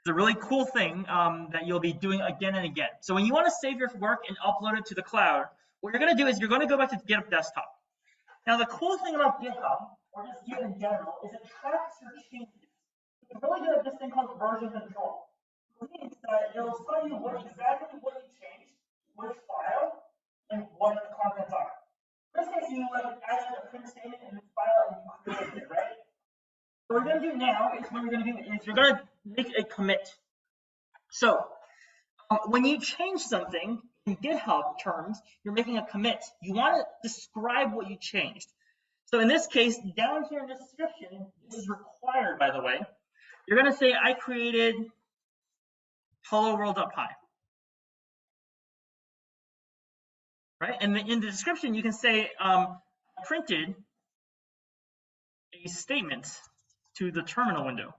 It's a really cool thing that you'll be doing again and again. So when you want to save your work and upload it to the cloud, what you're going to do is you're going to go back to Github Desktop. Now the cool thing about GitHub, or just Git in general, is it tracks your changes. It's really good at this thing called version control. means that it'll tell you exactly what you changed, which file, and what the contents are. In this case, you added a print statement in this file and you created it, right? What we're going to do now is you're going to make a commit. So when you change something in GitHub terms, you're making a commit. You want to describe what you changed. So in this case, down here in the description, this is required, by the way. You're going to say, I created hello world.py. Right? And in the description, you can say, printed a statement to the terminal window.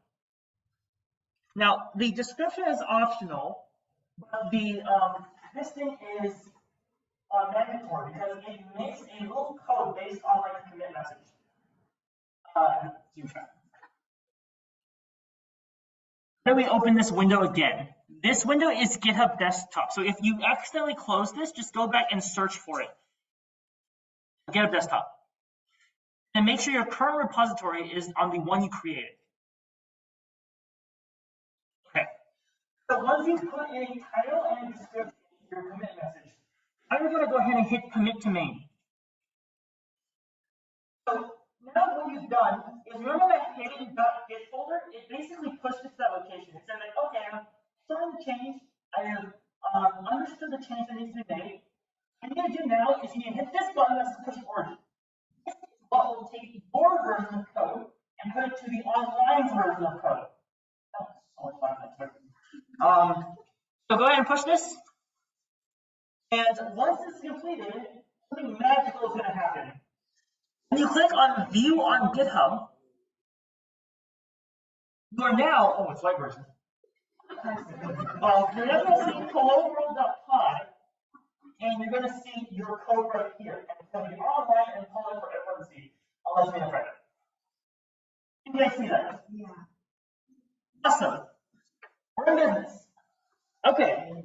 Now, the description is optional, but this thing is mandatory because it makes a little code based on like a commit message. Then we open this window again. This window is GitHub Desktop. So if you accidentally close this, just go back and search for it. GitHub Desktop. And make sure your current repository is on the one you created. Okay. So once you put in a title and a description in your commit message, now you're going to go ahead and hit commit to main. So now what you've done is remember that hidden.git folder? It basically pushed it to that location. It said like, okay, I'm starting the change. I have understood the change that needs to be made. What you need to do now is you need to hit this button that's push origin. This is what will take your version of code and put it to the online version of code. That's so much fun. So go ahead and push this. And once this is completed, something magical is going to happen. When you click on View on GitHub, you are now, oh, it's light version. You're now going to see hello world.py, and you're going to see your code right here. And it's going to be online and public for everyone to see, unless you're in private. You guys see that? Yeah. Awesome. We're in business. Okay.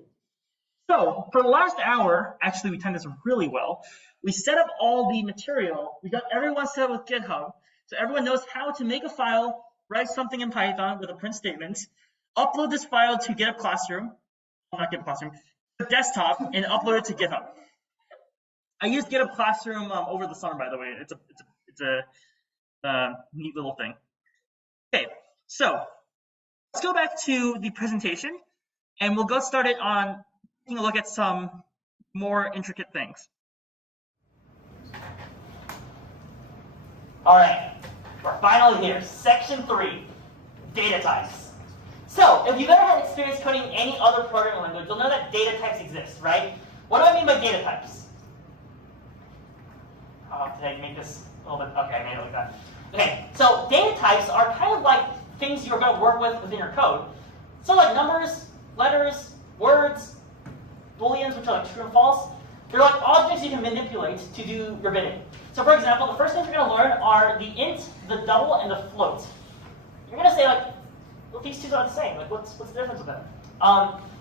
So for the last hour, actually we timed this really well. We set up all the material. We got everyone set up with GitHub, so everyone knows how to make a file, write something in Python with a print statement, upload this file to GitHub Classroom, not GitHub Classroom, Desktop, and upload it to GitHub. I used GitHub Classroom over the summer, by the way. It's a neat little thing. Okay, so let's go back to the presentation, and we'll go start it on taking a look at some more intricate things. All right, we're finally here. Section 3, data types. So if you've ever had experience coding any other programming language, you'll know that data types exist, right? What do I mean by data types? Did I make this a little bit? Okay, I made it like that. Okay, so data types are kind of like things you're going to work with within your code. So like numbers, letters, words, Booleans, which are like true and false. They're like objects you can manipulate to do your bidding. So for example, the first things you're going to learn are the int, the double, and the float. You're going to say like, well, these two are the same. Like, what's the difference with them?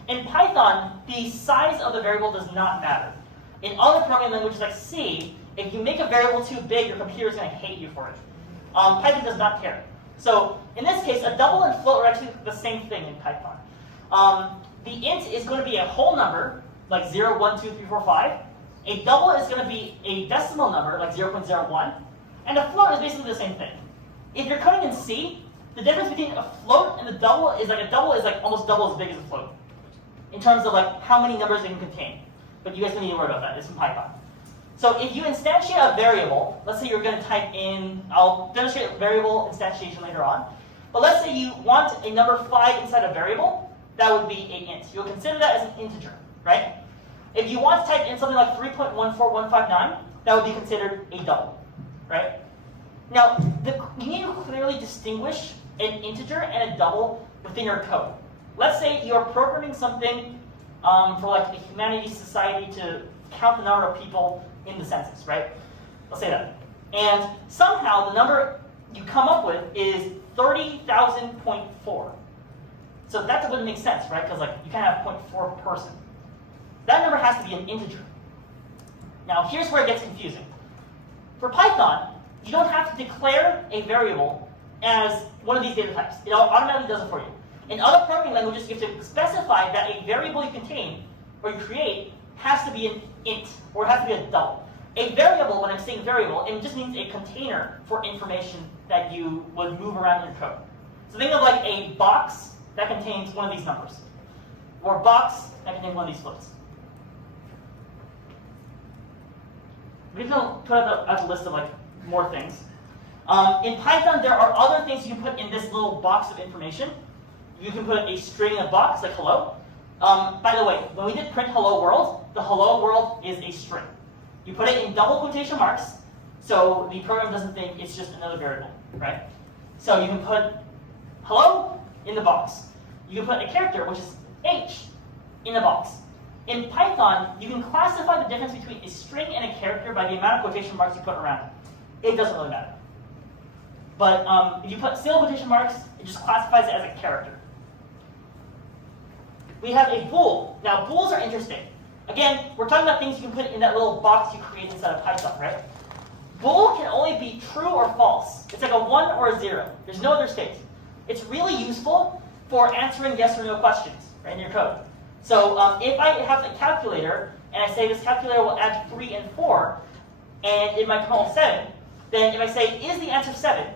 In Python, the size of the variable does not matter. In other programming languages like C, if you make a variable too big, your computer is going to hate you for it. Python does not care. So in this case, a double and float are actually the same thing in Python. The int is going to be a whole number, like 0, 1, 2, 3, 4, 5. A double is going to be a decimal number, like 0.01. And a float is basically the same thing. If you're coding in C, the difference between a float and a double is like almost double as big as a float in terms of like how many numbers it can contain. But you guys don't need to worry about that. It's in Python. So if you instantiate a variable, let's say you're going to type in, I'll demonstrate variable instantiation later on. But let's say you want a number 5 inside a variable, that would be an int. You'll consider that as an integer, right? If you want to type in something like 3.14159, that would be considered a double, right? Now, you need to clearly distinguish an integer and a double within your code. Let's say you're programming something for like a humanities society to count the number of people in the census, right? Let's say that. And somehow the number you come up with is 30,000.4. So that wouldn't make sense, right? Because like you can't have 0.4 per person. That number has to be an integer. Now here's where it gets confusing. For Python, you don't have to declare a variable as one of these data types. It automatically does it for you. In other programming languages, you have to specify that a variable you contain or you create has to be an int, or it has to be a double. A variable, when I'm saying variable, it just means a container for information that you would move around in your code. So think of like a box that contains one of these numbers, or a box that contains one of these floats. We can put out a list of like more things. In Python, there are other things you can put in this little box of information. You can put a string in a box, like hello. By the way, when we did print hello world, the hello world is a string. You put it in double quotation marks, so the program doesn't think it's just another variable, right? So you can put hello in the box. You can put a character, which is h, in the box. In Python, you can classify the difference between a string and a character by the amount of quotation marks you put around it. It doesn't really matter. But if you put single quotation marks, it just classifies it as a character. We have a bool. Now, bools are interesting. Again, we're talking about things you can put in that little box you create inside of Python, right? Bool can only be true or false. It's like a 1 or a 0. There's no other state. It's really useful for answering yes or no questions, right, in your code. So if I have a calculator, and I say this calculator will add 3 and 4, and in my kernel 7, then if I say, is the answer 7,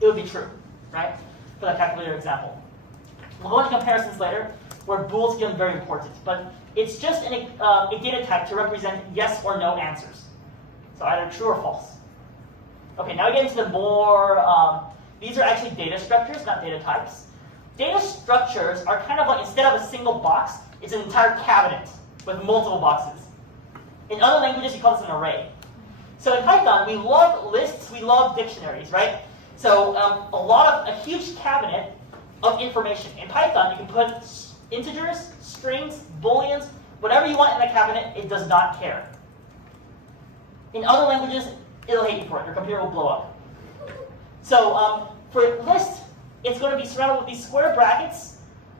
it would be true, right, for that calculator example. We'll go into comparisons later, where bools become very important. But it's just a data type to represent yes or no answers. So either true or false. Okay, now we get into the more, these are actually data structures, not data types. Data structures are kind of like, instead of a single box, it's an entire cabinet with multiple boxes. In other languages, you call this an array. So in Python, we love lists, we love dictionaries, right? So a huge cabinet of information. In Python, you can put integers, strings, booleans, whatever you want in the cabinet, it does not care. In other languages, it'll hate you for it. Your computer will blow up. So for list, it's going to be surrounded with these square brackets.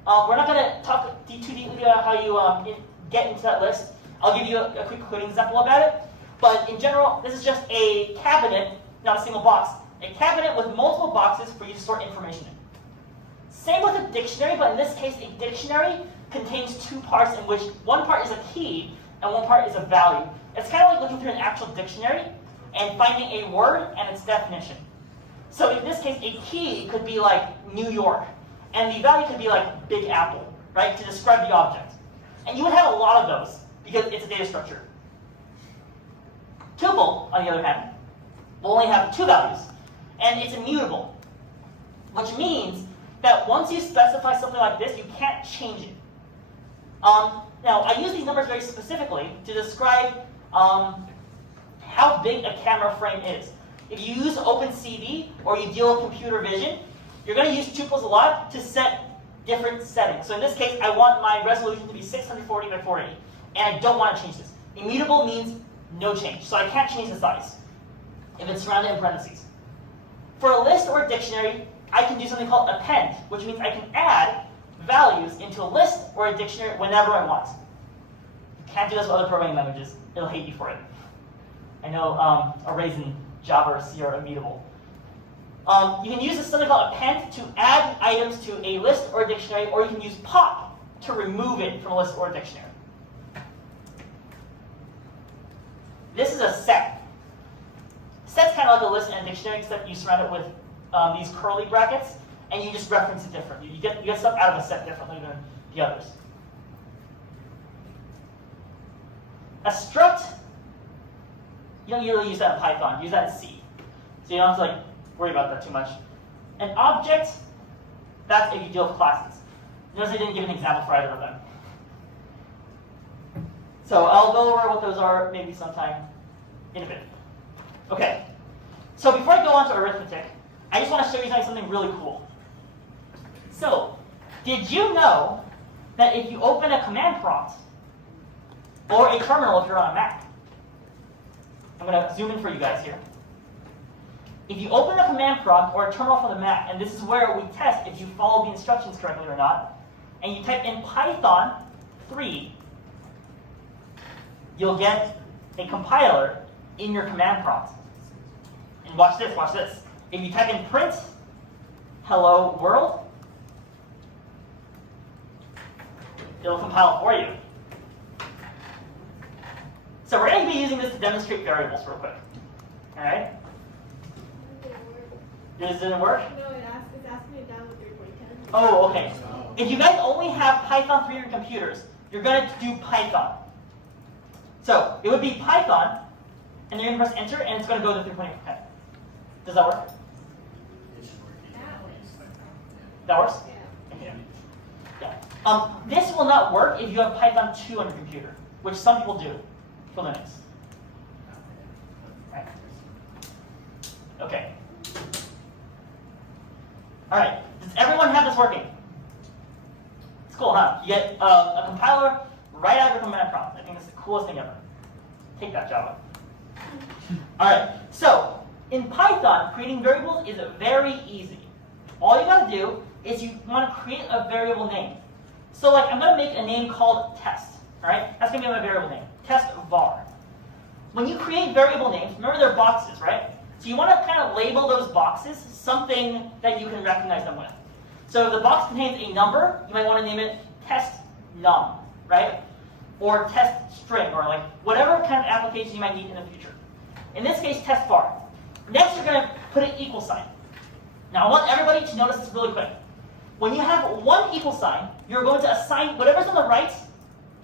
We're not going to talk too deeply about how you get into that list. I'll give you a quick coding example about it. But in general, this is just a cabinet, not a single box. A cabinet with multiple boxes for you to store information in. Same with a dictionary, but in this case, a dictionary contains two parts in which one part is a key and one part is a value. It's kind of like looking through an actual dictionary and finding a word and its definition. So in this case, a key could be like New York, and the value could be like Big Apple, right, to describe the object. And you would have a lot of those because it's a data structure. Tuple, on the other hand, will only have two values, and it's immutable, which means that once you specify something like this, you can't change it. Now, I use these numbers very specifically to describe how big a camera frame is. If you use OpenCV or you deal with computer vision, you're going to use tuples a lot to set different settings. So in this case, I want my resolution to be 640 by 480, and I don't want to change this. Immutable means no change, so I can't change the size if it's surrounded in parentheses. For a list or a dictionary, I can do something called append, which means I can add values into a list or a dictionary whenever I want. You can't do this with other programming languages. It'll hate you for it. I know arrays in Java or C are immutable. You can use something called append to add items to a list or a dictionary, or you can use pop to remove it from a list or a dictionary. This is a set. Set's kind of like a list and a dictionary, except you surround it with these curly brackets, and you just reference it differently. You get stuff out of a set differently than the others. A struct, you don't usually use that in Python. You use that in C. So you don't have to worry about that too much. An object, that's if you deal with classes. Notice I didn't give an example for either of them. So I'll go over what those are maybe sometime in a bit. Okay, so before I go on to arithmetic, I just want to show you something really cool. So, did you know that if you open a command prompt, or a terminal if you're on a Mac, I'm going to zoom in for you guys here. If you open a command prompt or a terminal for the Mac, and this is where we test if you follow the instructions correctly or not, and you type in Python 3, you'll get a compiler in your command prompt. And watch this, watch this. If you type in print hello world, it'll compile for you. So we're going to be using this to demonstrate variables real quick. All right? This didn't work? No, it's asking me to download 3.10. Oh, okay. If you guys only have Python 3 on your computers, you're going to do Python. So it would be Python, and you're going to press enter, and it's going to go to 3.10. Does that work? That works? Okay. Yeah. This will not work if you have Python 2 on your computer, which some people do for Linux. Right. Okay. All right. Does everyone have this working? It's cool, huh? You get a compiler right out of your command prompt. I think it's the coolest thing ever. Take that, Java. All right. So in Python, creating variables is very easy. All you got to do is you want to create a variable name. So like I'm going to make a name called test. All right, that's going to be my variable name, test var. When you create variable names, remember they're boxes, right? So you want to kind of label those boxes something that you can recognize them with. So if the box contains a number, you might want to name it test num, right? Or test string, or like whatever kind of application you might need in the future. In this case, test var. Next, you're going to put an equal sign. Now I want everybody to notice this really quick. When you have one equal sign, you're going to assign whatever's on the right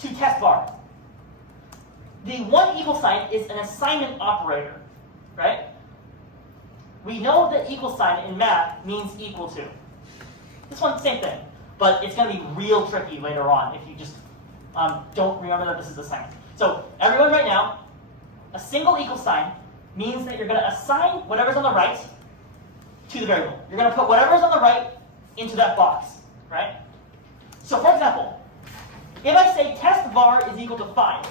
to test var. The one equal sign is an assignment operator, right? We know that equal sign in math means equal to. This one, same thing, but it's going to be real tricky later on if you just don't remember that this is assignment. So everyone right now, a single equal sign means that you're going to assign whatever's on the right to the variable. You're going to put whatever's on the right into that box, right? So for example, if I say test var is equal to 5,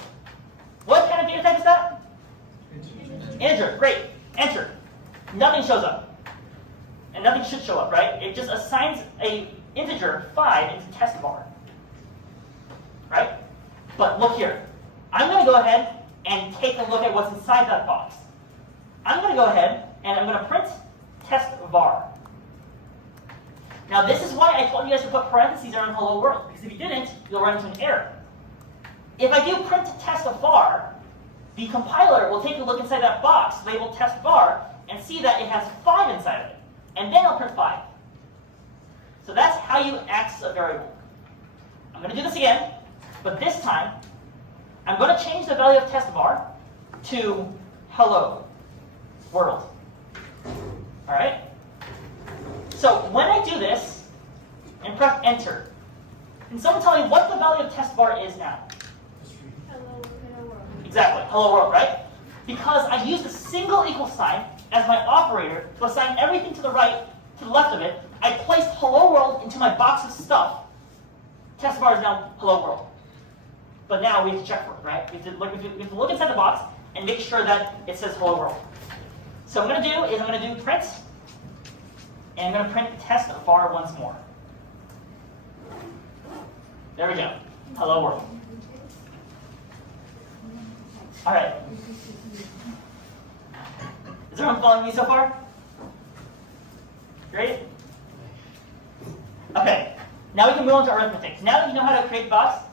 what kind of data type is that? Integer. Great. Enter. Nothing shows up. And nothing should show up, right? It just assigns a integer 5 into test var. Right? But look here. I'm going to go ahead and take a look at what's inside that box. I'm going to go ahead and I'm going to print test var. Now this is why I told you guys to put parentheses around hello world, because if you didn't, you'll run into an error. If I do print test var, the compiler will take a look inside that box labeled test var and see that it has 5 inside of it. And then I'll print 5. So that's how you access a variable. I'm going to do this again, but this time I'm going to change the value of test var to hello world. All right? So when I do this and press enter, can someone tell me what the value of test var is now? Hello world. Exactly, hello world, right? Because I used a single equal sign as my operator to assign everything to the right, to the left of it. I placed hello world into my box of stuff. Test var is now hello world. But now we have to check for it, right? We have to look inside the box and make sure that it says hello world. So what I'm going to do is I'm going to do print, and I'm going to print test var once more. There we go. Hello world. All right. Is everyone following me so far? Great. Okay. Now we can move on to arithmetic. Now that you know how to create box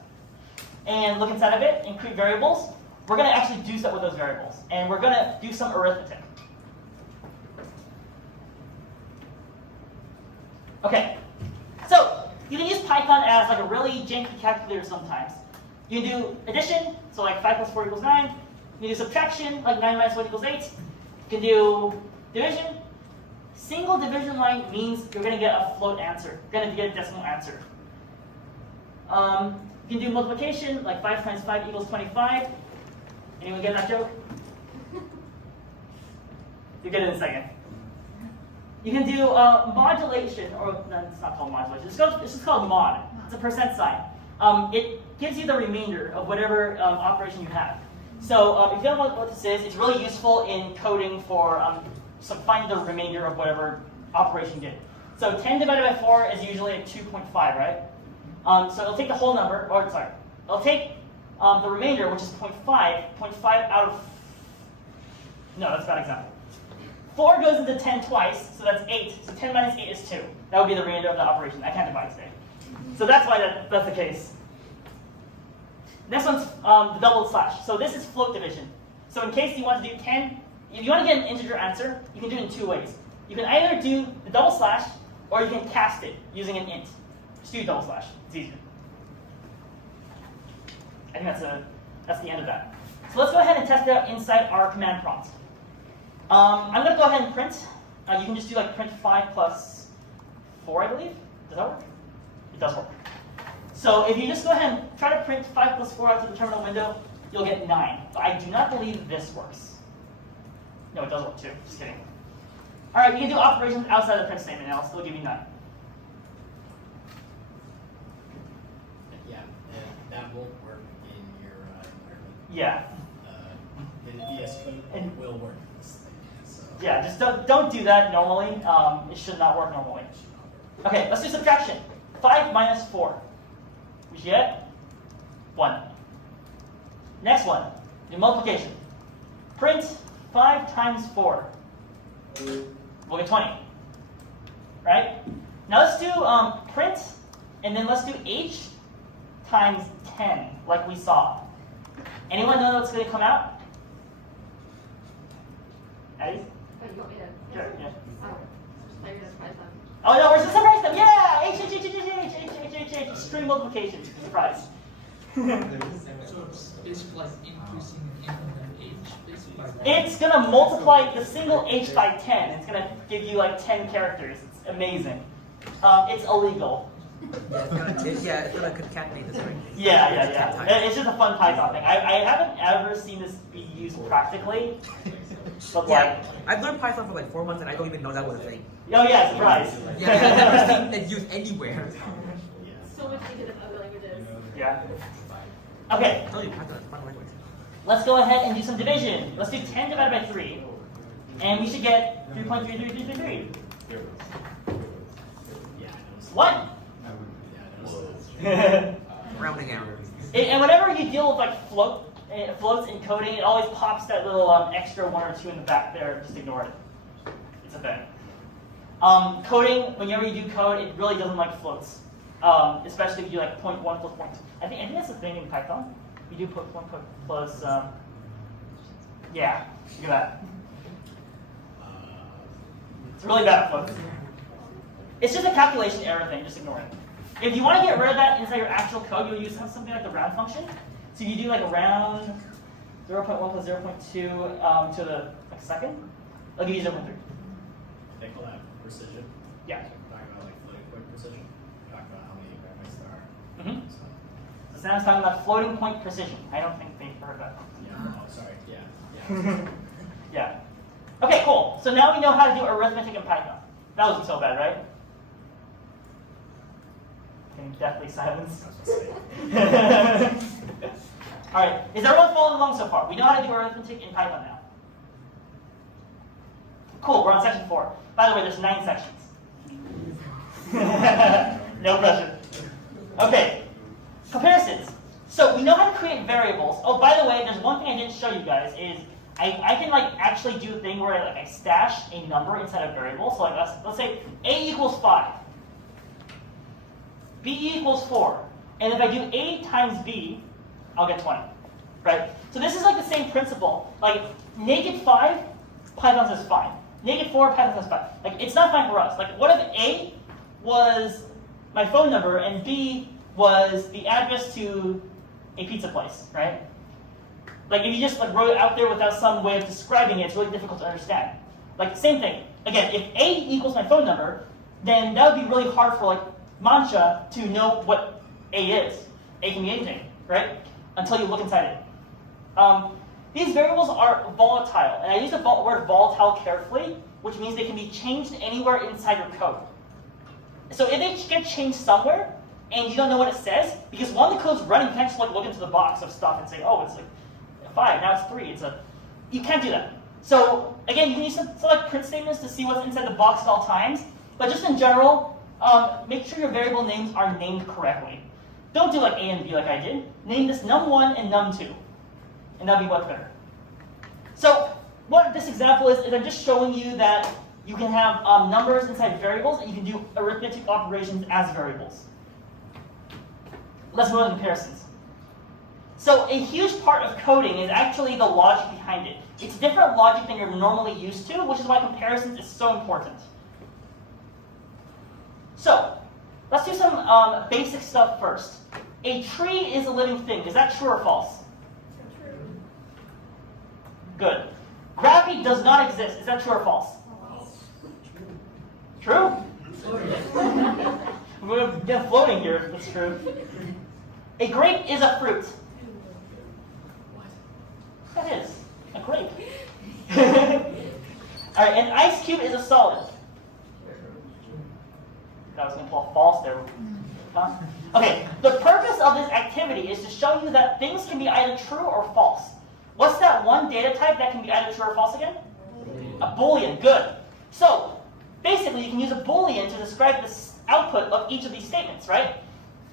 and look inside of it and create variables, we're going to actually do stuff with those variables. And we're going to do some arithmetic. Okay. So you can use Python as like a really janky calculator sometimes. You can do addition, so like 5 plus 4 equals 9. You can do subtraction, like 9 minus 1 equals 8. You can do division. Single division line means you're going to get a float answer. You're going to get a decimal answer. You can do multiplication, like 5 times 5 equals 25. Anyone get that joke? You'll get it in a second. You can do modulation, or no, it's not called modulation. It's just called mod. It's a percent sign. It gives you the remainder of whatever operation you have. So if you don't know what this is, it's really useful in coding for finding the remainder of whatever operation you did. So 10 divided by 4 is usually a 2.5, right? So it'll take the whole number, or sorry, it'll take the remainder, which is 0.5 out of, no, that's a bad example. 4 goes into 10 twice, so that's 8. So 10 minus 8 is 2. That would be the remainder of the operation. I can't divide today. So that's why that's the case. Next one's the double slash. So this is float division. So in case you want to do 10, if you want to get an integer answer, you can do it in two ways. You can either do the double slash, or you can cast it using an int. Just do double slash. It's easier. I think that's the end of that. So let's go ahead and test it out inside our command prompt. I'm going to go ahead and print. You can just do like print 5 plus 4, I believe. Does that work? It does work. So if you just go ahead and try to print 5 plus 4 out to the terminal window, you'll get 9. But I do not believe this works. No, it does work too. Just kidding. All right, you can do operations outside the print statement, and I'll still give you 9. Yeah, that won't work in your environment. Yeah. In VS Code, it will work in this thing. So. Yeah, just don't do that normally. It should not work normally. Okay, let's do subtraction. 5 minus 4. We should get 1. Next one, do multiplication. Print 5 times 4. We'll get 20. Right? Now let's do print, and then let's do h times 10, like we saw. Anyone know what's going to come out? Addie? But you want me to? Sure, yeah. Oh, they're gonna surprise them. Oh no, we're surprise them! Yeah! H, extreme multiplication. Surprise. So it's basically like increasing increment h, basically. It's gonna multiply the single h by 10. It's gonna give you like 10 characters. It's amazing. It's illegal. Yeah, it's gonna concatenate the string. Yeah. It's just a fun Python thing. I haven't ever seen this be used practically. But Yeah, I've learned Python for like 4 months and I don't even know that was a thing. Oh yeah, surprise. Yeah, I've never seen it used anywhere. So much easier than other languages. Yeah. Okay. I told you Python is a fun language. Let's go ahead and do some division. Let's do 10 divided by 3. And we should get 3.33333. Yeah, I noticed. What? Yeah, I noticed that. Rounding error. And whenever you deal with like floats in coding, it always pops that little extra 1 or 2 in the back there. Just ignore it. It's a thing. Coding, whenever you do code, it really doesn't like floats. Especially if you do like 0.1 plus 0.2. I think that's the thing in Python. You do put 1 plus, yeah, look at that. It's really bad at floats. It's just a calculation error thing, just ignore it. If you want to get rid of that inside your actual code, you'll use something like the round function. So you do like a round 0.1 plus 0.2 to the second. I'll give you 0.3. They call that precision. Yeah. Talking about like floating point precision. Talk about how many parameters there are. Mm-hmm. So, So Sam's talking about floating point precision. I don't think they've heard that. yeah. Oh, sorry. Yeah. Yeah. Okay, cool. So now we know how to do arithmetic in Python. That wasn't so bad, right? Getting deathly silence. All right. Is everyone following along so far? We know how to do arithmetic in Python now. Cool. We're on section 4. By the way, there's 9 sections. No pressure. Okay. Comparisons. So we know how to create variables. Oh, by the way, there's one thing I didn't show you guys is I can like actually do a thing where I stash a number inside a variable. So like let's say a equals 5, b equals 4, and if I do a times b, I'll get 20, right? So this is like the same principle. Like naked 5, Python says fine. Naked 4, Python says fine. Like it's not fine for us. Like what if a was my phone number and b was the address to a pizza place, right? Like if you just like wrote it out there without some way of describing it, it's really difficult to understand. Like same thing. Again, if a equals my phone number, then that would be really hard for like Mancha to know what a is. A can be anything, right? Until you look inside it. These variables are volatile, and I use the word volatile carefully, which means they can be changed anywhere inside your code. So if they get changed somewhere, and you don't know what it says, because while the code's running, you can't just like look into the box of stuff and say, oh, it's like 5, now it's 3. You can't do that. So again, you can use select print statements to see what's inside the box at all times, but just in general, make sure your variable names are named correctly. Don't do like a and b like I did. Name this num1 and num2, and that'll be much better. So what this example is I'm just showing you that you can have numbers inside variables, and you can do arithmetic operations as variables. Let's move on to comparisons. So a huge part of coding is actually the logic behind it. It's different logic than you're normally used to, which is why comparisons is so important. So let's do some basic stuff first. A tree is a living thing. Is that true or false? True. Good. Gravity does not exist. Is that true or false? True? We're getting floating here, if that's true. A grape is a fruit. That is a grape. All right, an ice cube is a solid. I was going to pull false there. Huh? Okay, the purpose of this activity is to show you that things can be either true or false. What's that one data type that can be either true or false again? A Boolean, good. So, basically you can use a Boolean to describe the output of each of these statements, right?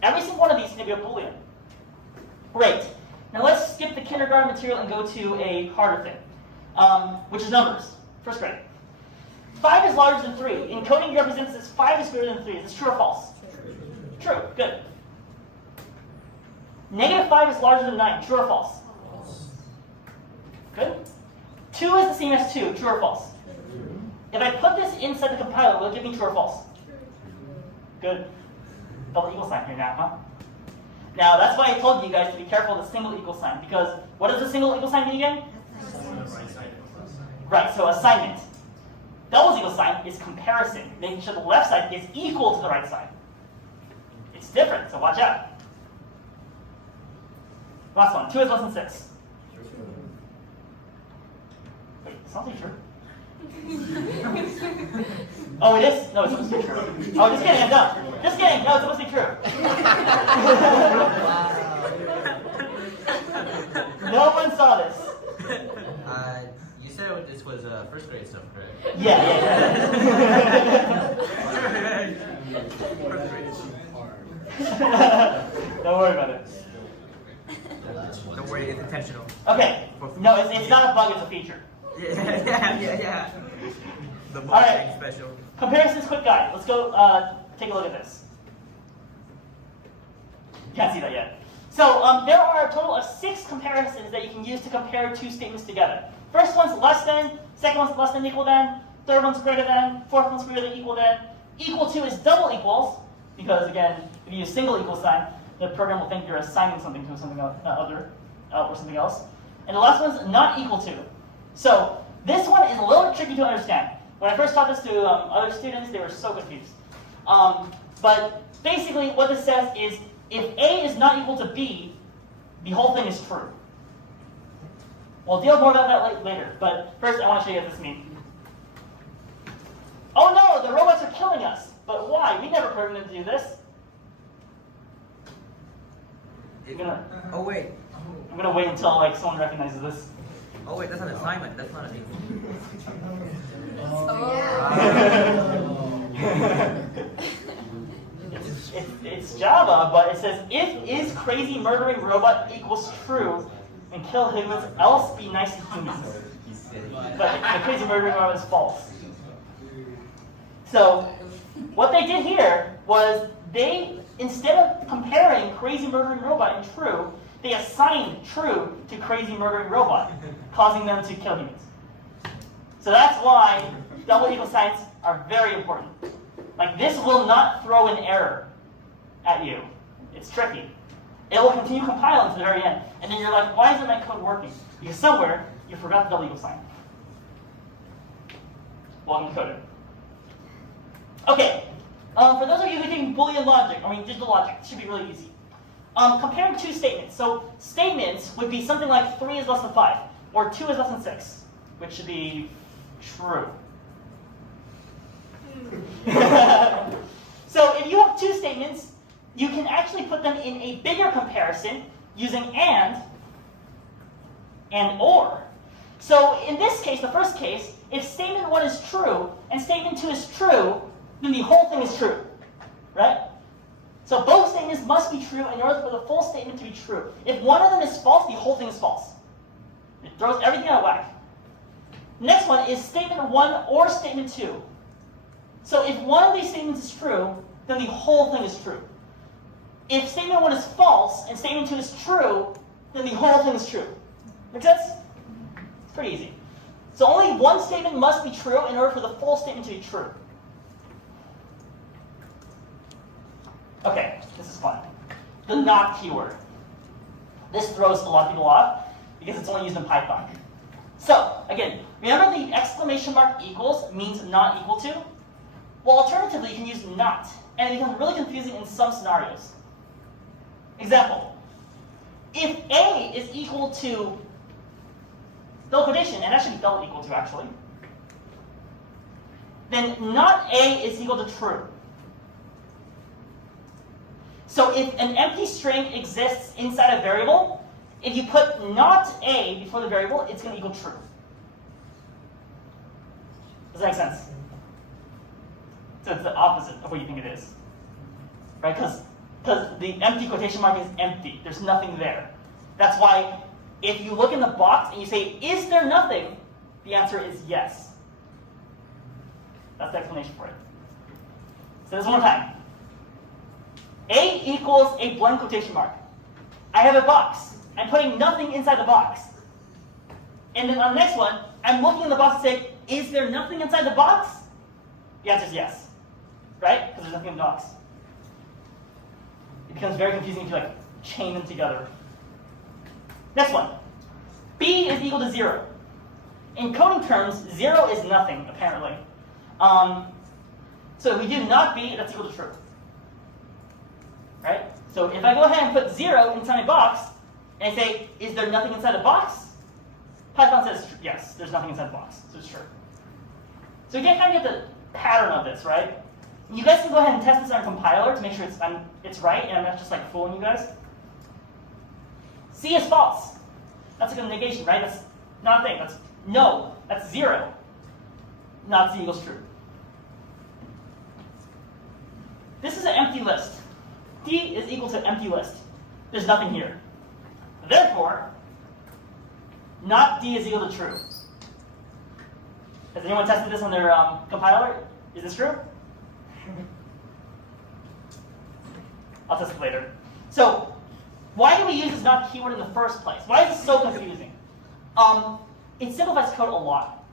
Every single one of these can be a Boolean. Great. Now let's skip the kindergarten material and go to a harder thing, which is numbers, first grade. 5 is larger than 3. In coding, it represents this 5 is greater than 3. Is this true or false? True, good. -5 is larger than 9. True or false? Good. 2 is the same as 2. True or false? If I put this inside the compiler, will it give me true or false? Good. Double equal sign here now, huh? Now, that's why I told you guys to be careful of the single equal sign, because what does the single equal sign mean again? Right, so assignment. Double equal sign is comparison, making sure the left side is equal to the right side. It's different, so watch out. Last one, 2 is less than 6. Wait, it's not true. Oh, it is? No, it's supposed to be true. Oh, just kidding, I'm done. Just kidding, no, it's supposed to be true. No one saw this. You said this was first grade stuff, correct? Yeah. Don't worry about it. Don't worry, it's intentional. Okay. No, it's not a bug, it's a feature. Yeah. The All right. special. Comparisons quick guide. Let's go take a look at this. Can't see that yet. So there are a total of 6 comparisons that you can use to compare 2 statements together. First one's less than, second one's less than equal than, third one's greater than, fourth one's greater than equal than. Equal to is double equals, because again, if you use single equal sign, the program will think you're assigning something to something other or something else. And the last one's not equal to. So this one is a little tricky to understand. When I first taught this to other students, they were so confused. But basically what this says is if A is not equal to B, the whole thing is true. We'll deal more about that later, but first I want to show you what this means. Oh no, the robots are killing us. But why? We never programmed them to do this. Oh wait. I'm gonna wait until like someone recognizes this. Oh wait, that's an assignment. That's not an equal. It's Java, but it says if is crazy murdering robot equals true, and kill humans, else be nice to humans. But the crazy murdering robot is false. So what they did here was they, instead of comparing crazy murdering robot and true, they assigned true to crazy murdering robot, causing them to kill humans. So that's why double equal signs are very important. Like this will not throw an error at you. It's tricky. It will continue compiling to the very end. And then you're like, why isn't my code working? Because somewhere you forgot the double equal sign. Well, encoded. Okay. For those of you who are taking Boolean Logic, digital logic, it should be really easy. Comparing 2 statements. So statements would be something like 3 is less than 5, or 2 is less than 6, which should be true. So if you have 2 statements, you can actually put them in a bigger comparison using and or. So in this case, the first case, if statement 1 is true and statement 2 is true, then the whole thing is true, right? So both statements must be true in order for the full statement to be true. If one of them is false, the whole thing is false. It throws everything out of whack. Next one is statement 1 or statement 2. So if one of these statements is true, then the whole thing is true. If statement 1 is false and statement 2 is true, then then the whole thing is true. Make sense? It's pretty easy. So only one statement must be true in order for the full statement to be true. Okay, this is fun. The not keyword. This throws a lot of people off because it's only used in Python. So, again, remember the exclamation mark equals means not equal to? Well, alternatively, you can use not, and it becomes really confusing in some scenarios. Example, if A is equal to double quotation, and that should be double equal to actually, then not A is equal to true. So if an empty string exists inside a variable, if you put not A before the variable, it's going to equal true. Does that make sense? So it's the opposite of what you think it is. Right? Because the empty quotation mark is empty. There's nothing there. That's why if you look in the box and you say, is there nothing? The answer is yes. That's the explanation for it. So this one more time. A equals a blank quotation mark. I have a box. I'm putting nothing inside the box. And then on the next one, I'm looking in the box and saying, is there nothing inside the box? The answer is yes. Right? Because there's nothing in the box. It becomes very confusing if you like chain them together. Next one. B is equal to 0. In coding terms, 0 is nothing, apparently. So if we do not B, that's equal to true. Right? So if I go ahead and put 0 inside a box, and I say, is there nothing inside the box? Python says, yes, there's nothing inside the box, so it's true. So you can kind of get the pattern of this, right? You guys can go ahead and test this on a compiler to make sure it's right, and I'm not just like fooling you guys. C is false. That's like a negation, right? That's not a thing. That's no. That's 0. Not C equals true. This is an empty list. D is equal to empty list. There's nothing here. Therefore, not D is equal to true. Has anyone tested this on their compiler? Is this true? I'll test it later. So, why do we use this not keyword in the first place? Why is this so confusing? It simplifies code a lot.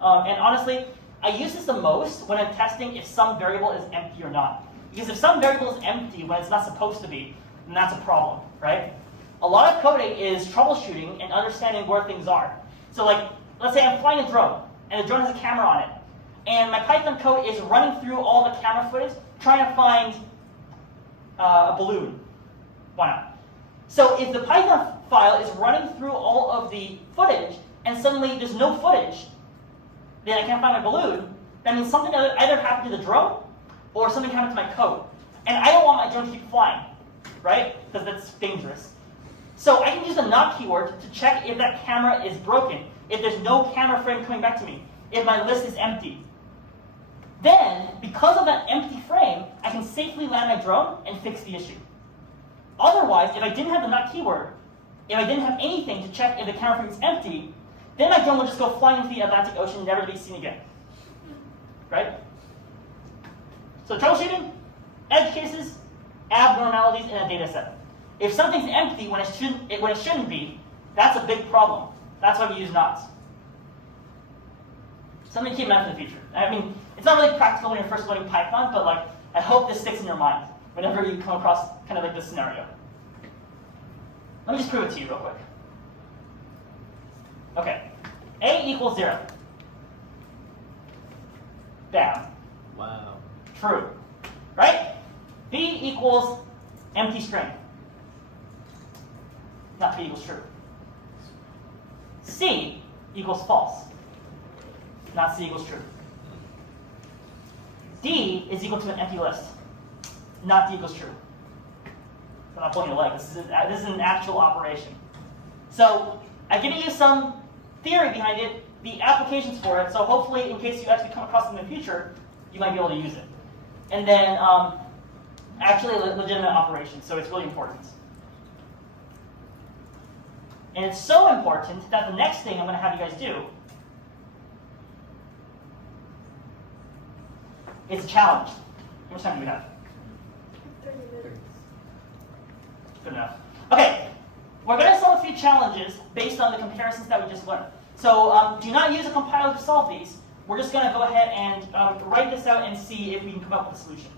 And honestly, I use this the most when I'm testing if some variable is empty or not. Because if some variable is empty when it's not supposed to be, then that's a problem, right? A lot of coding is troubleshooting and understanding where things are. So like, let's say I'm flying a drone, and the drone has a camera on it. And my Python code is running through all the camera footage, trying to find a balloon. Why not? So if the Python file is running through all of the footage, and suddenly there's no footage, then I can't find my balloon, that means something either happened to the drone, or something happened to my code. And I don't want my drone to keep flying, right? Because that's dangerous. So I can use the not keyword to check if that camera is broken, if there's no camera frame coming back to me, if my list is empty. Then, because of that empty frame, I can safely land my drone and fix the issue. Otherwise, if I didn't have the not keyword, if I didn't have anything to check if the camera frame is empty, then my drone would just go flying into the Atlantic Ocean, never to be seen again. Right? So troubleshooting, edge cases, abnormalities in a data set. If something's empty when it shouldn't be, that's a big problem. That's why we use nots. Something to keep in mind for the future. I mean, it's not really practical when you're first learning Python, but like, I hope this sticks in your mind whenever you come across kind of like this scenario. Let me just prove it to you real quick. Okay, A equals 0. Bam. Wow. True. Right? B equals empty string. Not B equals true. C equals false. Not C equals true. D is equal to an empty list. Not D equals true. I'm not pulling your leg. This is an actual operation. So I've given you some theory behind it, the applications for it, so hopefully in case you actually come across it in the future, you might be able to use it. And then actually a legitimate operation, so it's really important. And it's so important that the next thing I'm going to have you guys do is a challenge. How much time do we have? 30 minutes. Good enough. Okay, we're going to solve a few challenges based on the comparisons that we just learned. So do not use a compiler to solve these. We're just going to go ahead and write this out and see if we can come up with a solution.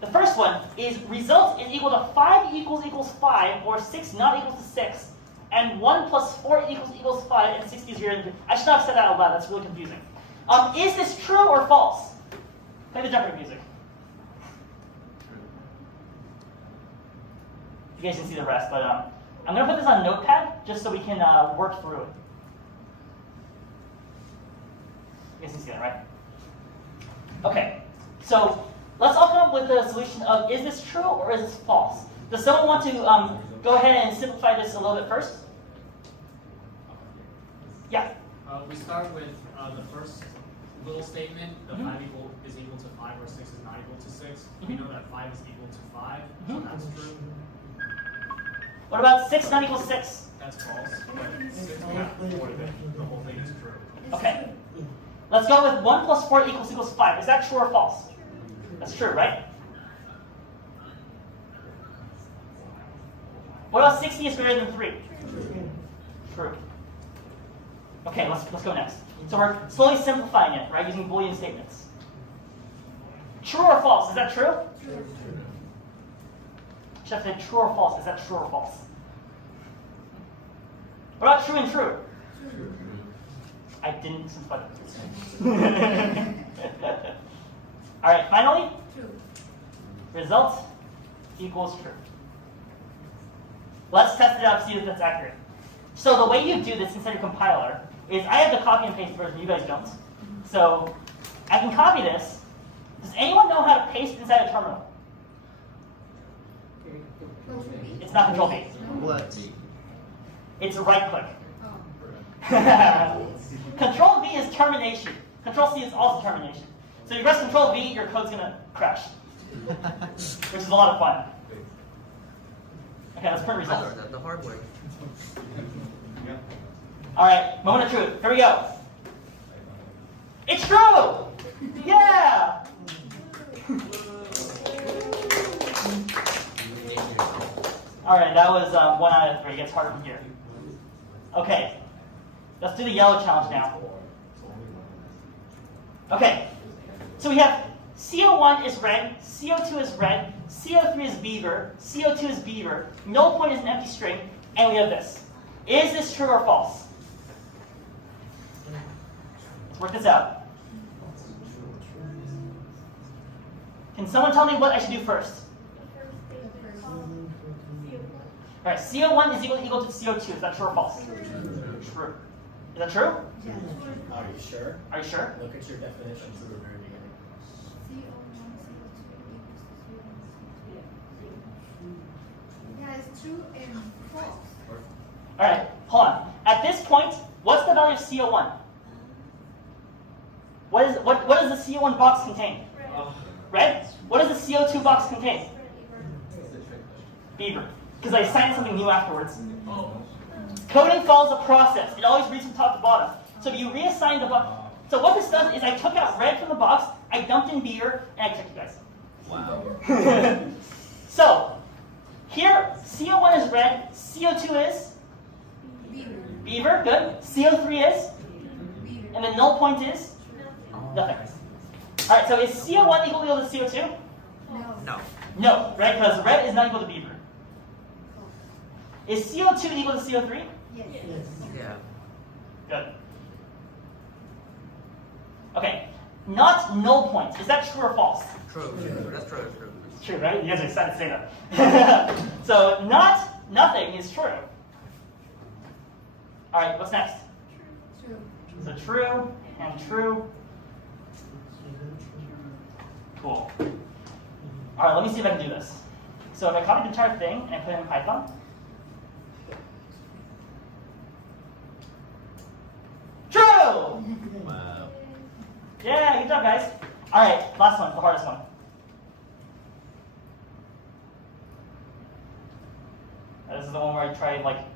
The first one is result is equal to 5 equals 5, or 6 not equal to 6, and 1 plus 4 equals 5, and 60 is greater than 2. I should not have said that out loud. That's really confusing. Is this true or false? Play the Jeopardy music. You guys can see the rest, but I'm going to put this on Notepad just so we can work through it. You guys can see that, right? Okay, so let's all come up with the solution of, is this true or is this false? Does someone want to go ahead and simplify this a little bit first? Yeah? We start with the first little statement, the 5 is equal to 5, or 6 is not equal to 6. We know that 5 is equal to 5, so that's true. What about 6 not equal to 6? That's false, but 6 more than the whole thing is true. Okay. Let's go with 1 plus 4 equals 5. Is that true or false? That's true, right? What about 60 is greater than 3? True. Okay, let's go next. So we're slowly simplifying it, right, using Boolean statements. True or false? Is that true? True. Should I say true or false? Is that true or false? What about true and true? True. I didn't simplify that. All right, finally, True. result equals true. Let's test it out to see if that's accurate. So the way you do this inside your compiler is I have the copy and paste version, you guys don't. So I can copy this. Does anyone know how to paste inside a terminal? It's not Control V. What? It's a right click. Oh. Control V is termination. Control C is also termination. So you press Control V, your code's gonna crash, which is a lot of fun. Okay, let's print I results. learned that the hard way. All right, moment of truth. Here we go. It's true! Yeah! All right, that was 1 out of 3. It gets harder from here. Okay, let's do the yellow challenge now. Okay, so we have CO1 is red, CO2 is red, CO3 is beaver, CO2 is beaver, null point is an empty string, and we have this. Is this true or false? Let's work this out. Can someone tell me what I should do first? All right, CO1 is equal to CO2. Is that true or false? True. Is that true? Yes. Are you sure? Are you sure? Look at your definitions at the very beginning. Yeah, it's true and false. All right, hold on. At this point, what's the value of CO1? What does the CO1 box contain? Red. What does the CO2 box contain? Beaver. Because I assigned something new afterwards. Coding follows a process. It always reads from top to bottom. So if you reassign the box, so what this does is I took out red from the box, I dumped in beaver, and I tricked you guys. Wow. So here, CO1 is red, CO2 is Beaver. beaver, good. CO3 is, Beaver. and the null point is nothing. All right, so is CO1 equal to CO2? No. No. No, right? Because red is not equal to beaver. Is CO2 equal to CO3? Yes. Yeah. Good. Okay, not null points. Is that true or false? True. That's true. That's true. True, right? You guys are excited to say that. So nothing is true. All right, what's next? True. So true and true. Cool. All right, let me see if I can do this. So if I copy the entire thing and I put it in Python. True! Wow. Yeah, good job, guys. All right, last one, the hardest one. This is the one where I tried, like,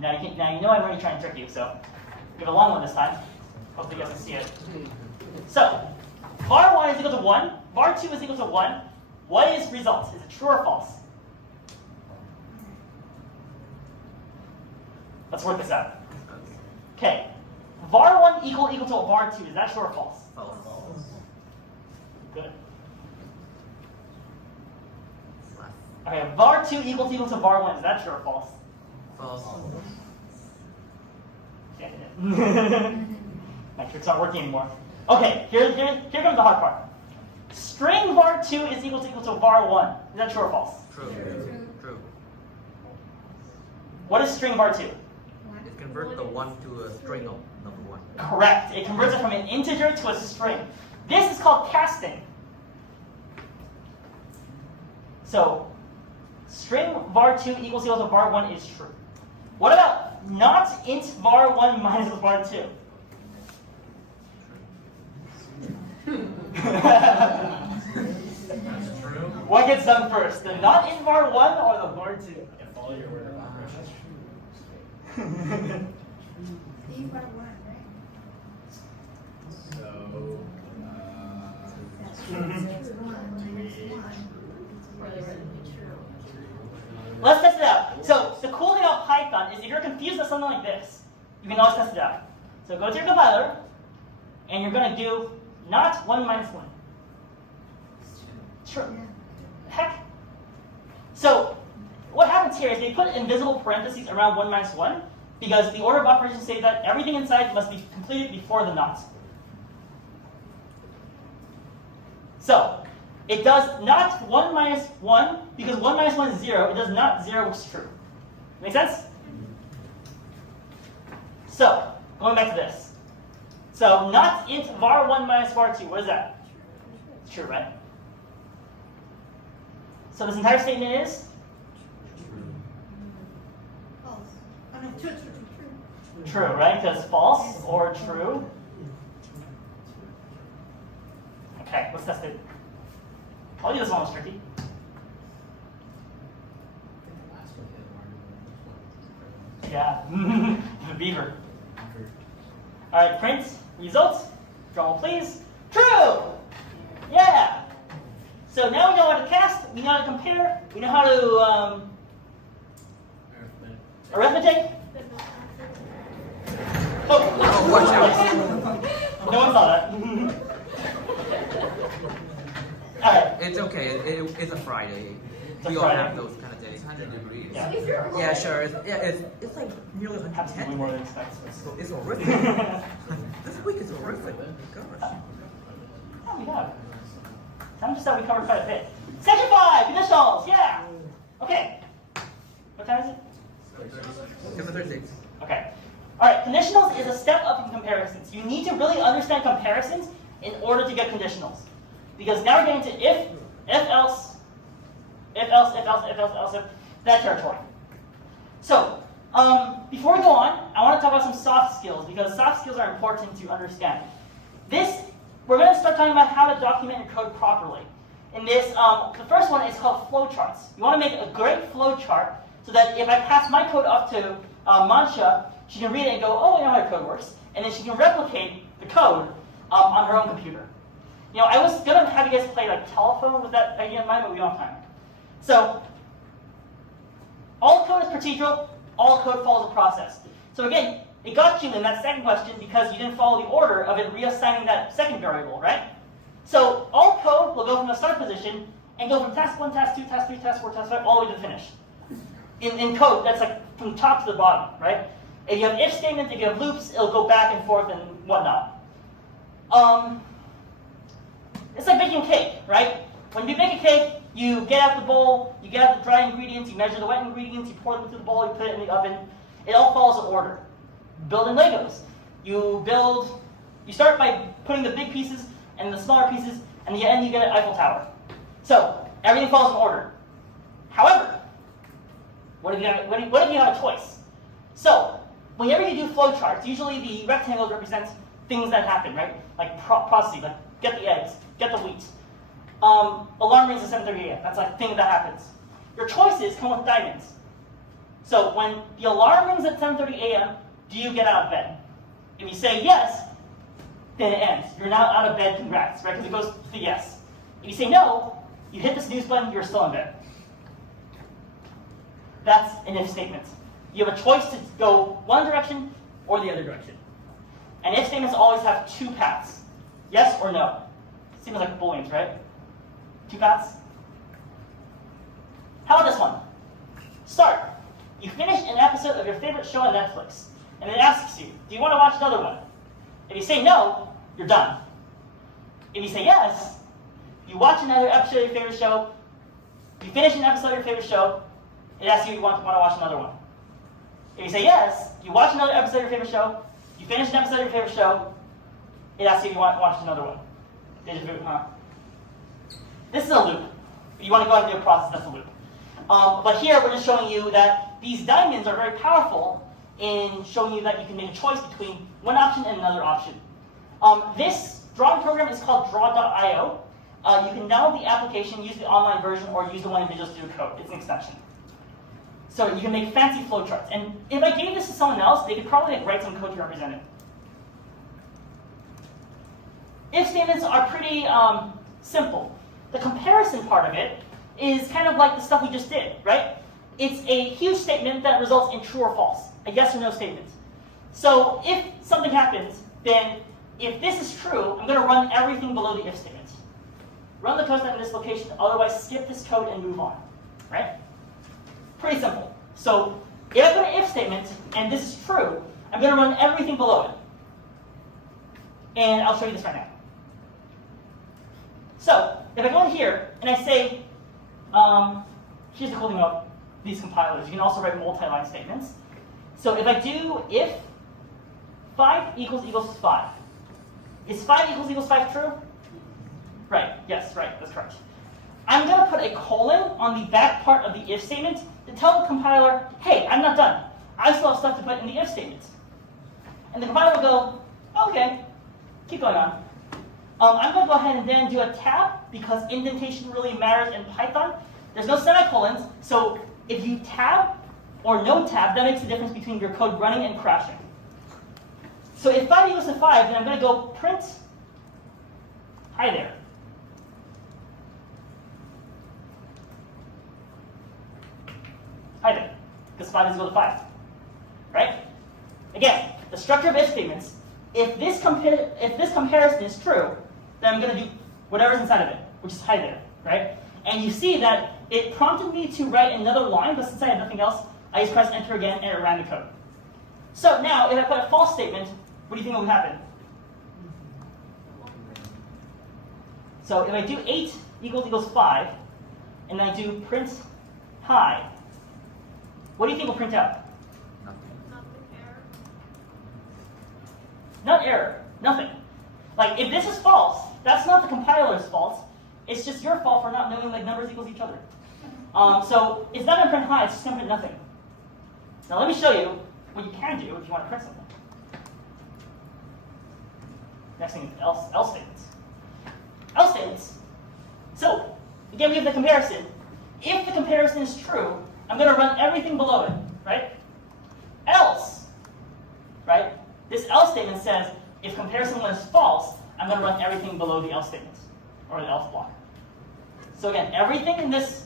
now you know I'm already trying to trick you, so we have a long one this time. Hopefully you guys can see it. So, var 1 is equal to 1, var 2 is equal to 1. What is result? Is it true or false? Let's work this out. Okay. var1 equal to var2. Is that true or false? False. Good. Okay, var2 equal to var1. Is that true or false? False. My trick's not working anymore. Okay, here comes the hard part. String var2 is equal to var1. Is that true or false? True. True. What is string var2? It converts the 1 to a string of number 1. Correct. It converts it from an integer to a string. This is called casting. So, string var2 equals to var1 is true. What about not int var1 minus var2? What gets done first, the not int var1 or the var2? Follow your order of operations. E bar 1, right? So, Let's test it out. So the cool thing about Python is if you're confused with something like this, you can always test it out. So go to your compiler, and you're going to do not 1 minus 1. True. Heck. So what happens here is they put invisible parentheses around 1 minus 1 because the order of operations say that everything inside must be completed before the not. So it does not 1 minus 1 because 1 minus 1 is 0. It does not 0, which is true. Make sense? So going back to this. So not int var1 minus var2. What is that? It's true, right? So this entire statement is False. Oh no, true. true, right? Because false or true. Okay, let's test it. I'll do this one was tricky. Yeah, the beaver. All right, print results. Drum roll, please. True. Yeah. So now we know how to cast. We know how to compare. We know how to arithmetic. Oh, watch out. No one saw that. All right. It's okay. It's a Friday. It's a We all Friday. have those kind of days. 100 degrees. Yeah. Yeah, sure. It's like nearly Absolutely 110. more than expected. It's horrific. This week is horrific. Gosh. Oh, we have. Time just that we covered quite a bit. Section 5, conditionals. Yeah. Okay. What time is it? 7:36. Okay. All right. Conditionals is a step up in comparisons. You need to really understand comparisons in order to get conditionals, because now we're getting to if else, that territory. So before we go on, I want to talk about some soft skills because soft skills are important to understand. We're going to start talking about how to document your code properly. In this, the first one is called flowcharts. You want to make a great flowchart so that if I pass my code up to Mancha, she can read it and go, oh, I know how your code works. And then she can replicate the code on her own computer. You know, I was going to have you guys play like telephone with that idea in mind, but we don't have time. So all code is procedural. All code follows a process. So again, it got you in that second question because you didn't follow the order of it reassigning that second variable, right? So all code will go from the start position and go from task 1, task 2, task 3, task 4, task 5, all the way to the finish. In code, that's like from top to the bottom, right? If you have if statements, if you have loops, it'll go back and forth and whatnot. It's like baking a cake, right? When you bake a cake, you get out the bowl, you get out the dry ingredients, you measure the wet ingredients, you pour them into the bowl, you put it in the oven. It all follows an order. Building Legos. You start by putting the big pieces and the smaller pieces, and in the end you get an Eiffel Tower. So everything follows in order. However, what if you have a choice? So whenever you do flowcharts, usually the rectangles represent things that happen, right? Like processes, like get the eggs, get the wheat. Alarm rings at 7:30 a.m. That's like thing that happens. Your choices come with diamonds. So when the alarm rings at 7:30 a.m., do you get out of bed? If you say yes, then it ends. You're now out of bed, congrats, right? Because it goes to the yes. If you say no, you hit the snooze button, you're still in bed. That's an if statement. You have a choice to go one direction or the other direction. And if statements always have two paths. Yes or no? Seems like Booleans, right? Two paths? How about this one? Start. You finish an episode of your favorite show on Netflix, and it asks you, do you want to watch another one? If you say no, you're done. If you say yes, you watch another episode of your favorite show, you finish an episode of your favorite show, it asks you if you want to watch another one. If you say yes, you watch another episode of your favorite show, you finish an episode of your favorite show, it asks you if you want to watch another one. Deja vu, huh? This is a loop. If you want to go ahead and do a process, that's a loop. But here we're just showing you that these diamonds are very powerful in showing you that you can make a choice between one option and another option. This drawing program is called draw.io. You can download the application, use the online version, or use the one in Visual Studio Code. It's an extension. So you can make fancy flowcharts. And if I gave this to someone else, they could probably write some code to represent it. If statements are pretty simple. The comparison part of it is kind of like the stuff we just did, right? It's a huge statement that results in true or false, a yes or no statement. So if something happens, then if this is true, I'm going to run everything below the if statement. Run the code in this location, otherwise skip this code and move on, right? Pretty simple. So if I put an if statement, and this is true, I'm going to run everything below it. And I'll show you this right now. So if I go in here, and I say, here's the cool thing about these compilers. You can also write multi-line statements. So if I do if 5 equals 5, is 5 equals 5 true? Right, yes, right, that's correct. I'm going to put a colon on the back part of the if statement to tell the compiler, hey, I'm not done. I still have stuff to put in the if statement. And the compiler will go, oh, okay, keep going on. I'm going to go ahead and then do a tab, because indentation really matters in Python. There's no semicolons, so if you tab or no tab, that makes the difference between your code running and crashing. So if 5 equals to 5, then I'm going to go print hi there. Hi there, because 5 is equal to 5, right? Again, the structure of if statements, if this comparison is true, then I'm going to do whatever's inside of it, which is hi there, right? And you see that it prompted me to write another line, but since I had nothing else, I just pressed enter again and it ran the code. So now, if I put a false statement, what do you think will happen? So if I do 8 equals 5, and then I do print hi, what do you think will print out? Not error, nothing. Like, if this is false, that's not the compiler's fault. It's just your fault for not knowing like numbers equals each other. So it's not going to print hi, it's just going to print nothing. Now let me show you what you can do if you want to print something. Next thing is else statements. Else statements. So again, we have the comparison. If the comparison is true, I'm going to run everything below it, right? Else, right? This else statement says, if comparison one is false, I'm going to run everything below the else statement, or the else block. So again, everything in this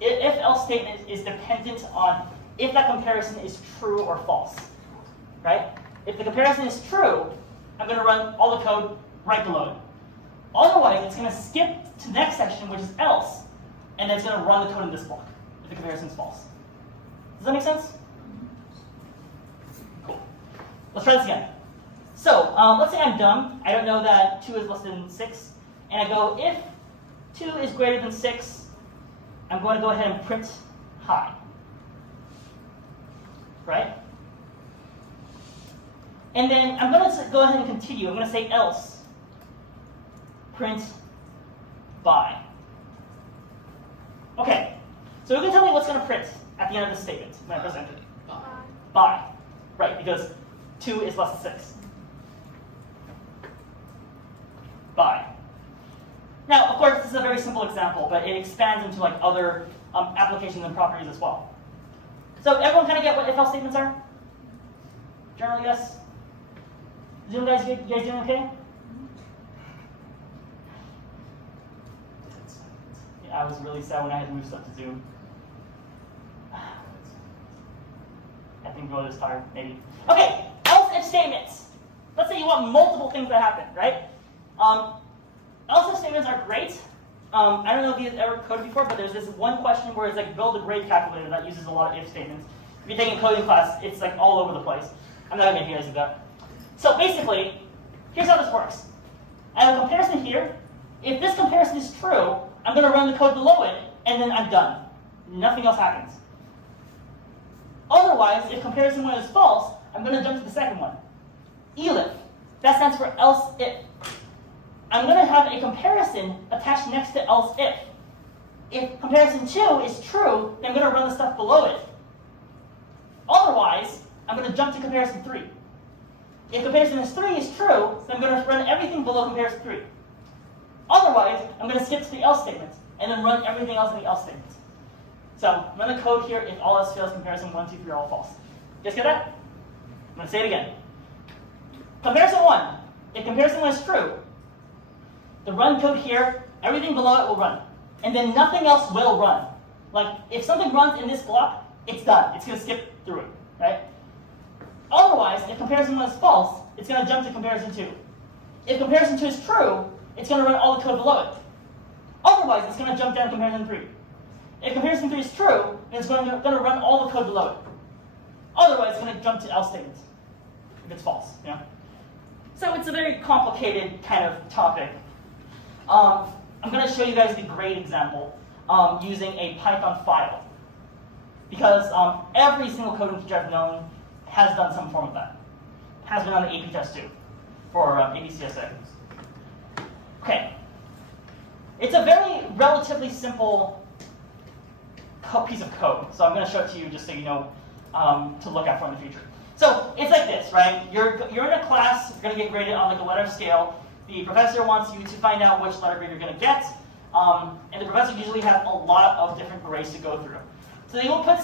if-else statement is dependent on if that comparison is true or false, right? If the comparison is true, I'm going to run all the code right below it. Otherwise, it's going to skip to the next section, which is else, and then it's going to run the code in this block if the comparison is false. Does that make sense? Cool. Let's try this again. So let's say I'm dumb. I don't know that 2 is less than 6. And I go, if 2 is greater than 6, I'm going to go ahead and print hi. Right? And then I'm going to go ahead and continue. I'm going to say else. Print by. Okay. So who can tell me what's going to print at the end of this statement when I press enter? By. Right, because 2 is less than 6. By. Now, of course, this is a very simple example, but it expands into like other applications and properties as well. So everyone kind of get what if-else statements are? Generally, yes? Zoom guys, you guys doing okay? Yeah, I was really sad when I had to move stuff to Zoom. Epic. think we'll just start, maybe. Okay, else if statements. Let's say you want multiple things to happen, right? Else if statements are great. I don't know if you've ever coded before, but there's this one question where it's like build a grade calculator that uses a lot of if statements. If you're taking a coding class, it's like all over the place. I'm not going to get you guys with that. So basically, here's how this works. I have a comparison here. If this comparison is true, I'm going to run the code below it, and then I'm done. Nothing else happens. Otherwise, if comparison 1 is false, I'm going to jump to the second one. Elif. That stands for else if. I'm going to have a comparison attached next to else if. If comparison 2 is true, then I'm going to run the stuff below it. Otherwise, I'm going to jump to comparison 3. If comparison 3 is true, then I'm going to run everything below comparison 3. Otherwise, I'm going to skip to the else statement and then run everything else in the else statement. So run the code here if all else fails, comparison 1, 2, 3 are all false. You guys get that? I'm going to say it again. Comparison 1. If comparison 1 is true, the run code here, everything below it will run. And then nothing else will run. Like, if something runs in this block, it's done. It's going to skip through it, right? Otherwise, if comparison 1 is false, it's going to jump to comparison 2. If comparison 2 is true, it's going to run all the code below it. Otherwise, it's going to jump down to comparison 3. If comparison 3 is true, then it's going to run all the code below it. Otherwise, it's going to jump to else statements if it's false. Yeah? So it's a very complicated kind of topic. I'm going to show you guys the grade example using a Python file. Because every single coding teacher I've known has done some form of that. Has been on the AP test too, for ABCSA. Okay. It's a very relatively simple piece of code. So I'm going to show it to you just so you know to look out for in the future. So it's like this, right? You're in a class, you're going to get graded on like a letter scale. The professor wants you to find out which letter grade you're going to get. And the professor usually has a lot of different grades to go through. So they will put it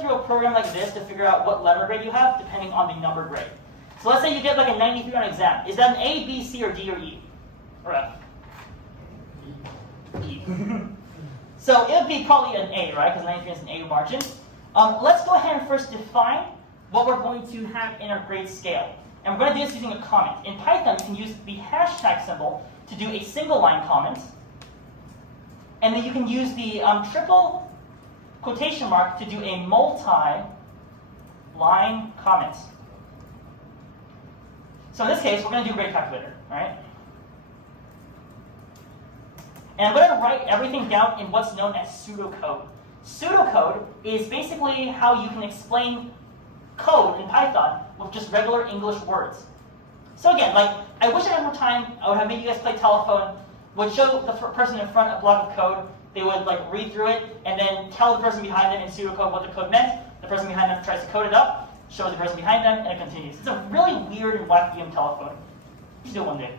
through a program like this to figure out what letter grade you have depending on the number grade. So let's say you get like a 93 on an exam. Is that an A, B, C, or D, or E? Or F? E. So it would be probably an A, right? Because 93 is an A margin. Let's go ahead and first define what we're going to have in our grade scale. And we're going to do this using a comment. In Python, you can use the hashtag symbol to do a single line comment. And then you can use the triple quotation mark to do a multi-line comment. So in this case, we're going to do grade calculator, all right? And I'm going to write everything down in what's known as pseudocode. Pseudocode is basically how you can explain code in Python with just regular English words. So again, like, I wish I had more time. I would have made you guys play telephone, would show the person in front a block of code. They would like read through it and then tell the person behind them in pseudocode what the code meant. The person behind them tries to code it up, shows the person behind them, and it continues. It's a really weird and wacky game telephone. You should do it one day.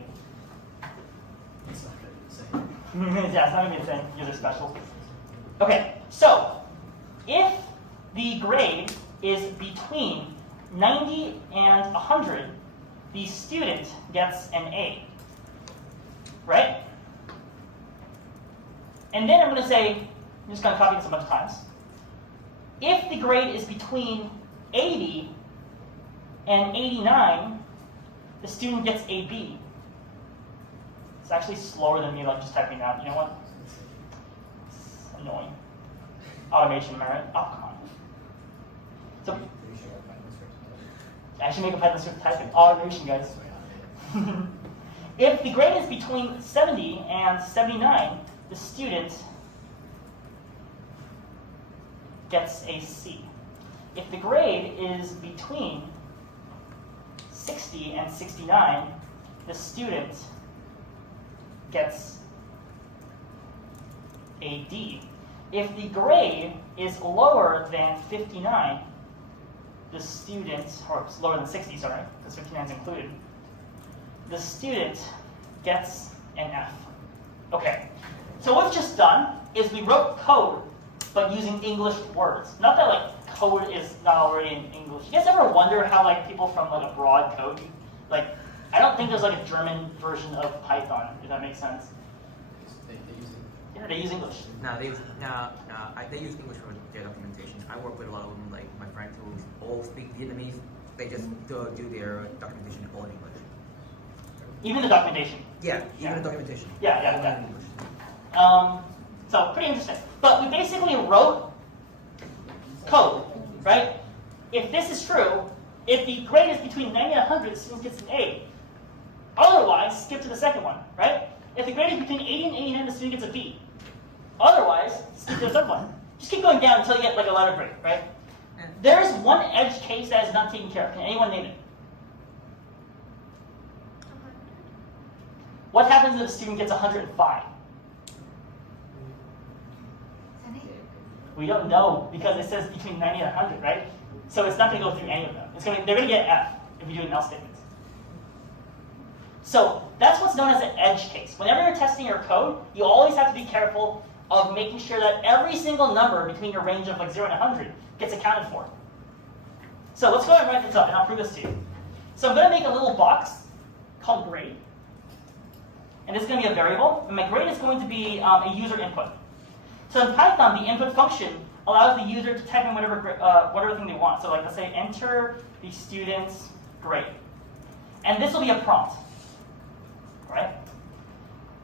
It's not going to be the same. Yeah, it's not going to be the same. Yours are special. Okay, so if the grade is between 90 and 100, the student gets an A, right? And then I'm going to say, I'm just going to copy this a bunch of times. If the grade is between 80 and 89, the student gets a B. It's actually slower than me like just typing out. You know what? It's annoying. Automation, am I right? Oh, come on. So, I should make a Python script typing. Automation, guys. If the grade is between 70 and 79, the student gets a C. If the grade is between 60 and 69, the student gets a D. If the grade is lower than 59, the student, or it's lower than 60, sorry, because 59 is included, the student gets an F. Okay, so what we've just done is we wrote code, but using English words. Not that like code is not already in English. You guys ever wonder how like people from like abroad code? Like, I don't think there's like a German version of Python, if that makes sense. They use it. Yeah, they use English. No, they use English for their documentation. I work with a lot of them, like my friends who all speak Vietnamese. They just do their documentation all in English. Even the documentation. Yeah, even the documentation. Yeah. All in English. So pretty interesting. But we basically wrote code, right? If this is true, if the grade is between 90 and 100, the student gets an A. Otherwise, skip to the second one, right? If the grade is between 80 and 89, the student gets a B. Otherwise, skip to the third one. Just keep going down until you get like a letter grade, right? There's one edge case that is not taken care of. Can anyone name it? What happens if a student gets 105? We don't know because it says between 90 and 100, right? So it's not going to go through any of them. They're going to get F if you do an else statement. So that's what's known as an edge case. Whenever you're testing your code, you always have to be careful of making sure that every single number between your range of like 0 and 100 gets accounted for. So let's go ahead and write this up, and I'll prove this to you. So I'm going to make a little box called grade. And this is going to be a variable, and my grade is going to be a user input. So in Python, the input function allows the user to type in whatever thing they want. So like let's say enter the student's grade. And this will be a prompt, right?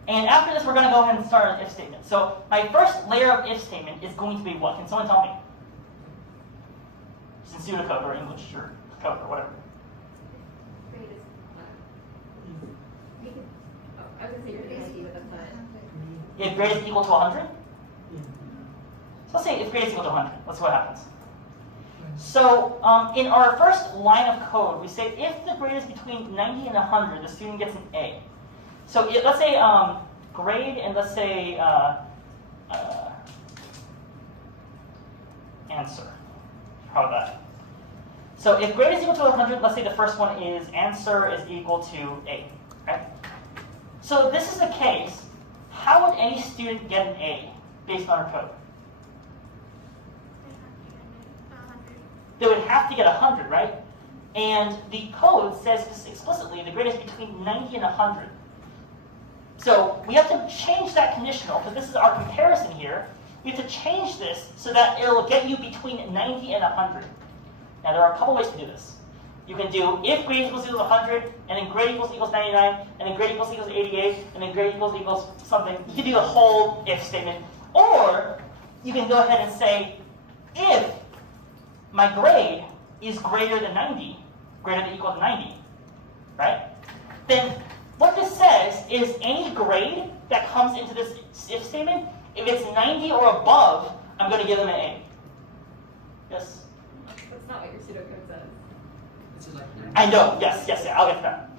And after this, we're going to go ahead and start an if statement. So my first layer of if statement is going to be what? Can someone tell me? It's in pseudocode or English or code or whatever. Grade is I was going to say grade is equal to 100. If grade is equal to 100? So let's say if grade is equal to 100. Let's see what happens. So in our first line of code, we say if the grade is between 90 and 100, the student gets an A. So let's say grade and let's say answer. How about that? So if grade is equal to 100, let's say the first one is answer is equal to A. Right? So if this is the case, how would any student get an A based on our code? They would have to get 100, right? And the code says explicitly the grade is between 90 and 100. So we have to change that conditional, because this is our comparison here. We have to change this so that it'll get you between 90 and 100. Now there are a couple ways to do this. You can do if grade equals 100, and then grade equals 99, and then grade equals 88, and then grade equals something. You can do the whole if statement. Or you can go ahead and say if my grade is greater than 90, greater than or equal to 90, right? Then what this says is any grade that comes into this if statement, if it's 90 or above, I'm going to give them an A. Yes? That's not what your pseudocode says. It's like I know, yes, I'll get to that.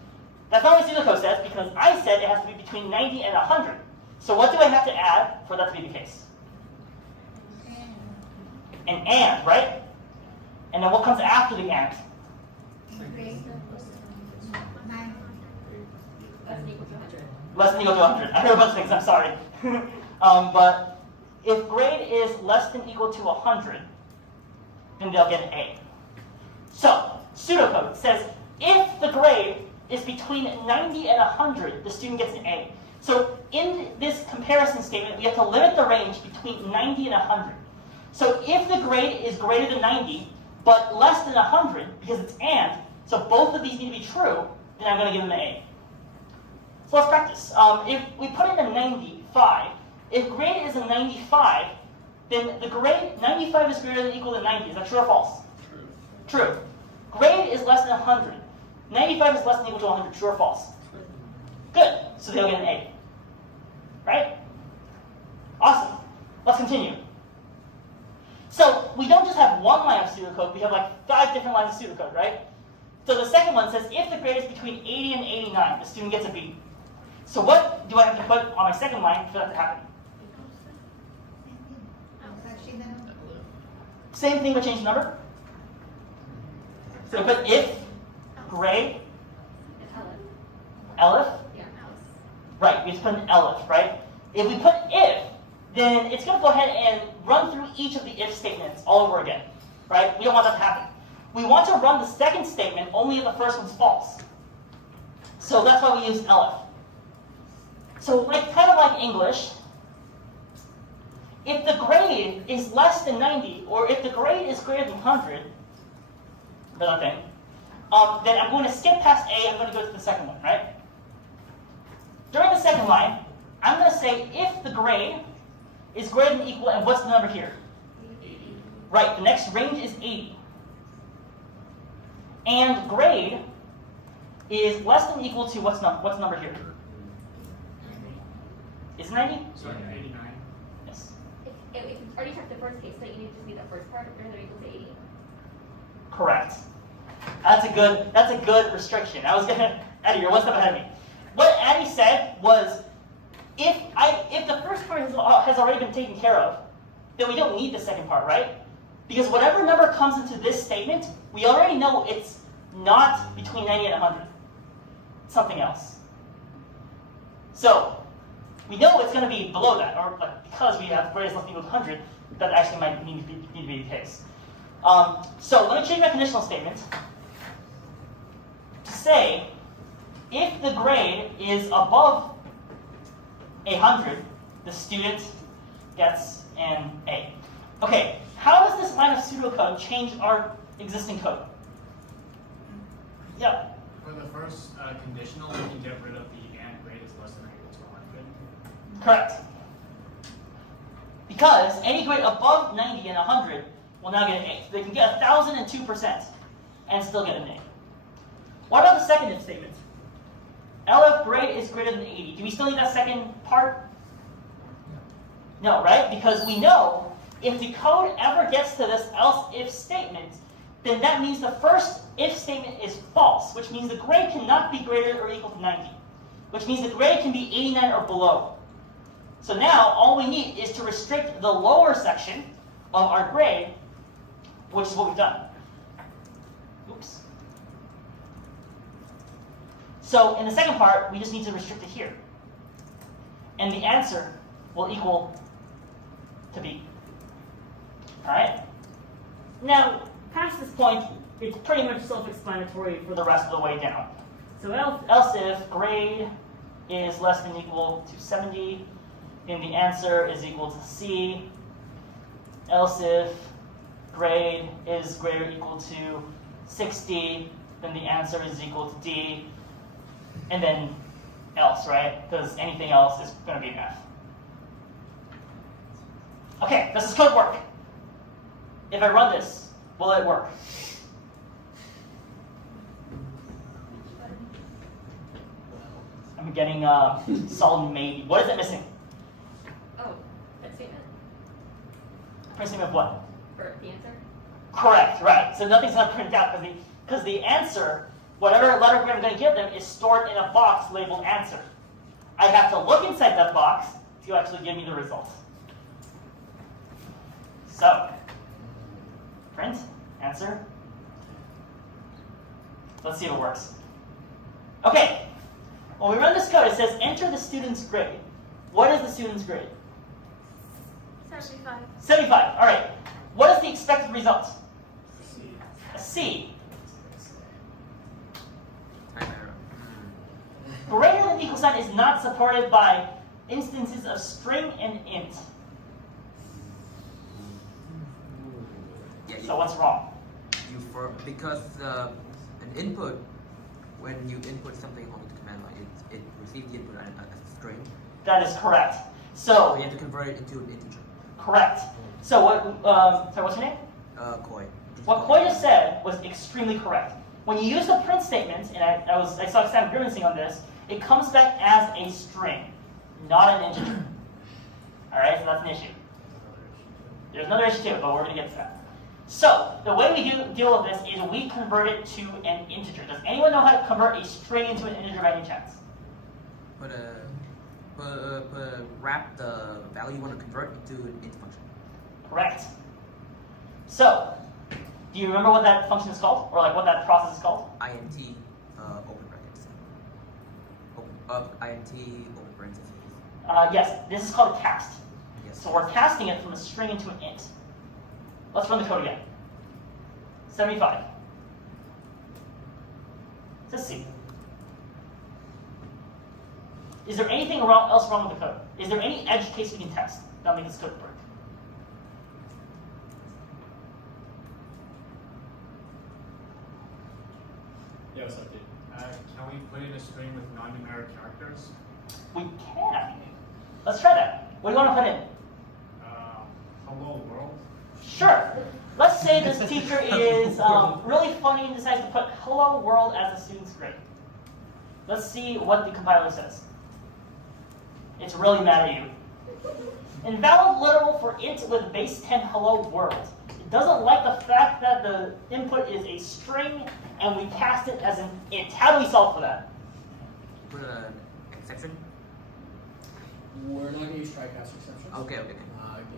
That's not what pseudocode says, because I said it has to be between 90 and 100. So what do I have to add for that to be the case? An and, right? And then what comes after the and? Less than equal to 100. Less than equal to 100. I heard a bunch of things, I'm sorry. But if grade is less than equal to 100, then they'll get an A. So, pseudocode says if the grade is between 90 and 100, the student gets an A. So in this comparison statement, we have to limit the range between 90 and 100. So if the grade is greater than 90, but less than 100, because it's and, so both of these need to be true, then I'm going to give them an A. So let's practice. If we put in a 95, if grade is a 95, then the grade 95 is greater than or equal to 90. Is that true or false? True. Grade is less than 100. 95 is less than or equal to 100. True or false? Good. So they'll get an A. Right? Awesome. Let's continue. So we don't just have one line of pseudocode. We have like 5 different lines of pseudocode, right? So the second one says if the grade is between 80 and 89, the student gets a B. So what do I have to put on my second line for that to happen? Same thing, but change the number. So we put if, grade, elif. Yeah. Right, we have to put an elif, right? If we put if, then it's going to go ahead and run through each of the if statements all over again, right? We don't want that to happen. We want to run the second statement only if the first one's false. So that's why we use elif. So kind of like English, if the grade is less than 90, or if the grade is greater than 100, for that thing, then I'm going to skip past A, I'm going to go to the second one, right? During the second line, I'm going to say if the grade is greater than or equal, and what's the number here? 80. Right, the next range is 80. And grade is less than or equal to what's the number here? Is it 90? Sorry, 89. Yes. If you already checked the first case, so you need to just be the first part greater than or equal to 80. Correct. That's a good restriction. I was gonna, Addie, you're one step ahead of me. What Addie said was, if the first part has already been taken care of, then we don't need the second part, right? Because whatever number comes into this statement, we already know it's not between 90 and 100. It's something else. So we know it's going to be below that, or because we have greater than or equal to 100, that actually might need to be the case. So let me change my conditional statement to say if the grade is above 100, the student gets an A. Okay, how does this line of pseudocode change our existing code? Yeah. For the first conditional, we can get rid of the and grade is less than or equal to 100. Correct. Because any grade above 90 and 100 will now get an A. So they can get 1,002% and still get an A. What about the second if statement? LF grade is greater than 80. Do we still need that second part? No, right? Because we know if the code ever gets to this else if statement, then that means the first if statement is false, which means the grade cannot be greater or equal to 90, which means the grade can be 89 or below. So now all we need is to restrict the lower section of our grade, which is what we've done. Oops. So in the second part, we just need to restrict it here. And the answer will equal to B. Alright? Now, past this point, it's pretty much self-explanatory for the rest of the way down. So else if grade is less than or equal to 70, then the answer is equal to C. Else if grade is greater or equal to 60, then the answer is equal to D. And then else, right? Because anything else is going to be an F. Okay, does this code work? If I run this, will it work? I'm getting solid maybe. What is it missing? Oh, that statement? Print statement of what? For the answer? Correct, right. So nothing's going to print out because the answer, whatever letter grade I'm going to give them, is stored in a box labeled answer. I have to look inside that box to actually give me the result. So, print, answer. Let's see if it works. Okay, when we run this code, it says enter the student's grade. What is the student's grade? 75. 75, all right. What is the expected result? A C. Greater than equal sign is not supported by instances of string and int. Yeah, So what's wrong? Because an input, when you input something onto the command line, it receives the input as a string. That is correct. So So, you have to convert it into an integer. correct. So what, sorry, what's your name? Koi. What Koi just said was extremely correct. When you use the print statement, and I saw Sam grimacing on this, it comes back as a string, not an integer. All right, so that's an issue. There's another issue too, but we're going to get to that. So the way we deal with this is we convert it to an integer. Does anyone know how to convert a string into an integer by any chance? Wrap the value you want to convert into an int function. Correct. So, do you remember what that function is called, or like what that process is called? int open brackets. Int open parentheses. Yes, this is called a cast. Yes. So we're casting it from a string into an int. Let's run the code again. 75. Let's see. Is there anything else wrong with the code? Is there any edge case we can test that'll make this code work? Yeah, what's up, dude? Can we put in a string with non-numeric characters? We can. Let's try that. What do you want to put in? Hello world. Sure. Let's say this teacher is really funny and decides to put hello world as a student's grade. Let's see what the compiler says. It's really mad at you. Invalid literal for int with base 10 hello world. It doesn't like the fact that the input is a string and we cast it as an int. How do we solve for that? Put an exception. We're not going to use try-catch exceptions. Okay.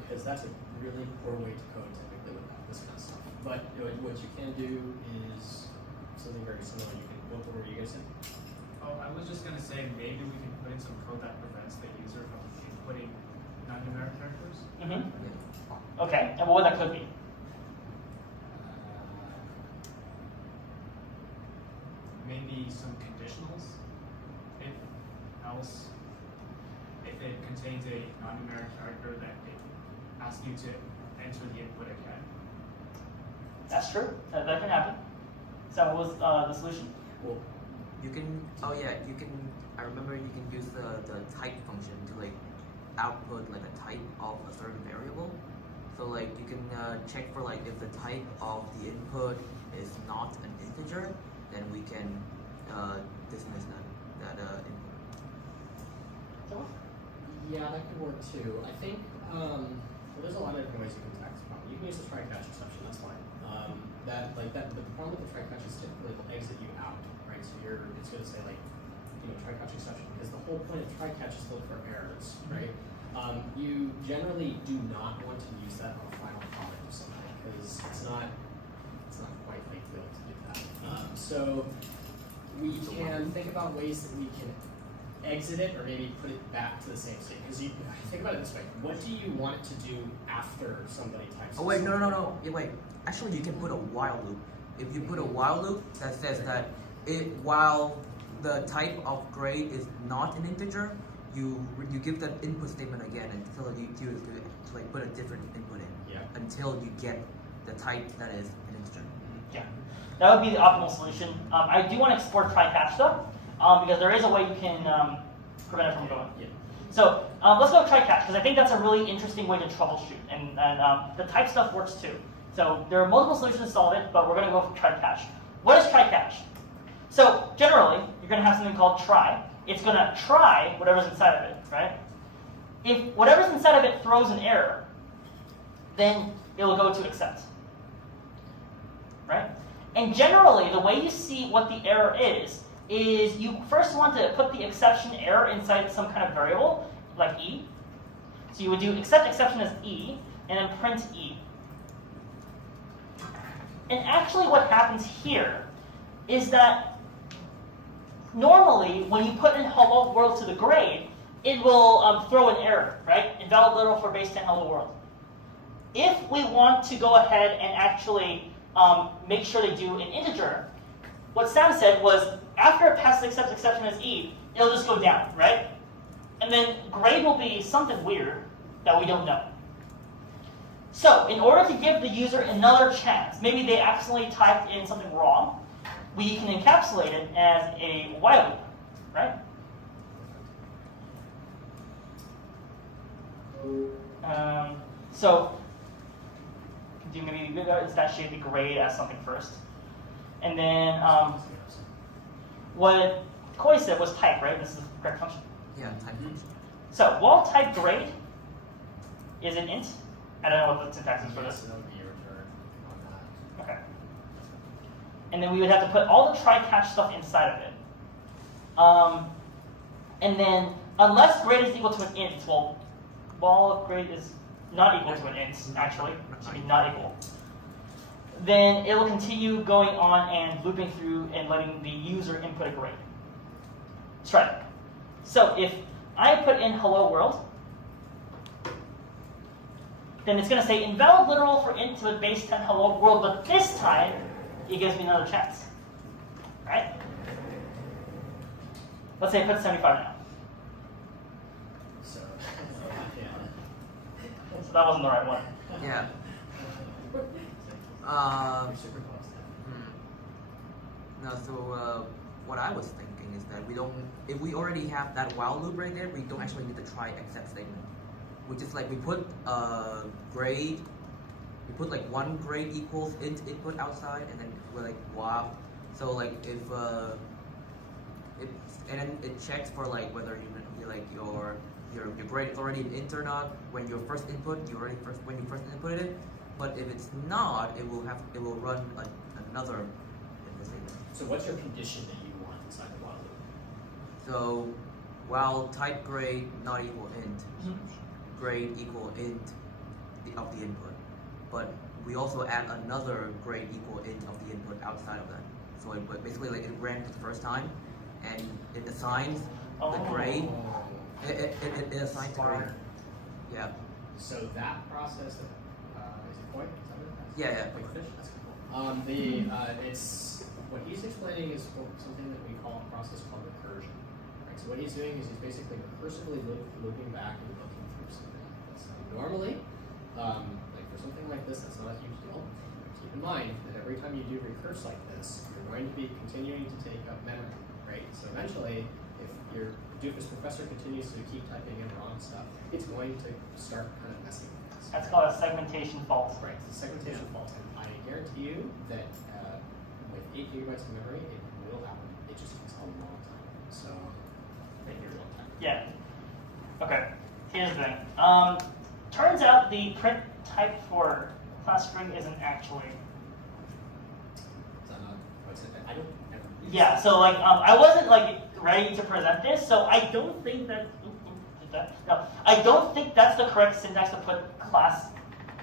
Because that's a really poor way to code typically with this kind of stuff. But what you can do is something very similar. You can what were you guys saying? Oh, I was just gonna say maybe we can put in some code that prevents the user from inputting non-numeric characters. Mm-hmm. Okay, and what would that code be? Maybe some conditionals. If it contains a non-numeric character that it asks you to enter the input again. That's true. That can happen. So what was the solution? Well, You can. Oh yeah. You can. I remember you can use the type function to like output like a type of a certain variable. So like you can check for like if the type of the input is not an integer, then we can dismiss that input. yeah, that could work too. I think well, there's a lot of different ways you can attack this problem. You can use the try-catch exception. That's fine. But the problem with the try-catch is typically it'll exit you out, right? So it's going to say like, try-catch exception, because the whole point of try-catch is to look for errors, right? You generally do not want to use that on a final product of something because it's not quite like built to do that. So we can think about ways that we can exit it or maybe put it back to the same state. Because you think about it this way: what do you want it to do after somebody types? Oh wait, no. Yeah, wait. Actually, you can put a while loop. If you put a while loop that says that while the type of grade is not an integer, you give that input statement again until you like put a different input in. Yeah. Until you get the type that is an integer. Yeah, that would be the optimal solution. I do want to explore try-catch though, because there is a way you can prevent it from going. Yeah. So let's go with try-catch, because I think that's a really interesting way to troubleshoot, and the type stuff works too. So there are multiple solutions to solve it, but we're going to go for try-catch. What is try-catch? So generally, you're going to have something called try. It's going to try whatever's inside of it, right? If whatever's inside of it throws an error, then it will go to accept, right? And generally, the way you see what the error is you first want to put the exception error inside some kind of variable, like e. So you would do accept exception as e, and then print e. And actually what happens here is that normally when you put in hello world to the grade, it will throw an error, right? Invalid literal for base 10 hello world. If we want to go ahead and actually make sure they do an integer, what Sam said was after it passes accept exception as e, it'll just go down, right? And then grade will be something weird that we don't know. So in order to give the user another chance, maybe they accidentally typed in something wrong, we can encapsulate it as a while loop, right? So do maybe instantiate the grade as something first. And then what Koi said was type, right? This is the correct function. Yeah, type function. So while type grade is an int, I don't know what the syntax is for this. That would be a return on that. Okay. And then we would have to put all the try-catch stuff inside of it. And then unless grade is equal to an int, well, while grade is not equal to an int, actually, it should be not equal, then it will continue going on and looping through and letting the user input a grade. Let's try it. So if I put in hello world, then it's going to say invalid literal for int with base 10 hello world, but this time it gives me another chance, right? Let's say I put 75 now. So, yeah. So that wasn't the right one. Yeah. Super close. No, so what I was thinking is that if we already have that while loop right there, we don't actually need the try except statement. We just like, we put grade, we put like one grade equals int input outside, and then we're like while. So like if and then it checks for like whether you like your grade is already an int or not when you first inputted it. But if it's not, it will run another input statement. So what's your condition that you want inside the while loop? So while type grade not equal int, grade equal int of the input. But we also add another grade equal int of the input outside of that. So it basically like it ran the first time, and it assigns the grade. It assigns the grade. Yeah. So that process, is it point? Is that what it is? Yeah. Point fish? That's cool. It's what he's explaining is something that we call a process called recursion. Right? So what he's doing is he's basically recursively looping back and looking through something. So normally, like for something like this, that's not a huge deal. Keep in mind that every time you do recurse like this, you're going to be continuing to take up memory, right? So eventually, if your doofus professor continues to keep typing in wrong stuff, it's going to start kind of messing with this. That's called a segmentation fault. Right, it's a segmentation fault, and I guarantee you that with 8 gigabytes of memory, it will happen. It just takes a long time. So, make your real time. Yeah. Okay. Here's the thing. Turns out the print type for class string isn't actually. What's it? I don't ever. Yeah. So like, I wasn't like ready to present this, so I don't think that. No, I don't think that's the correct syntax to put class.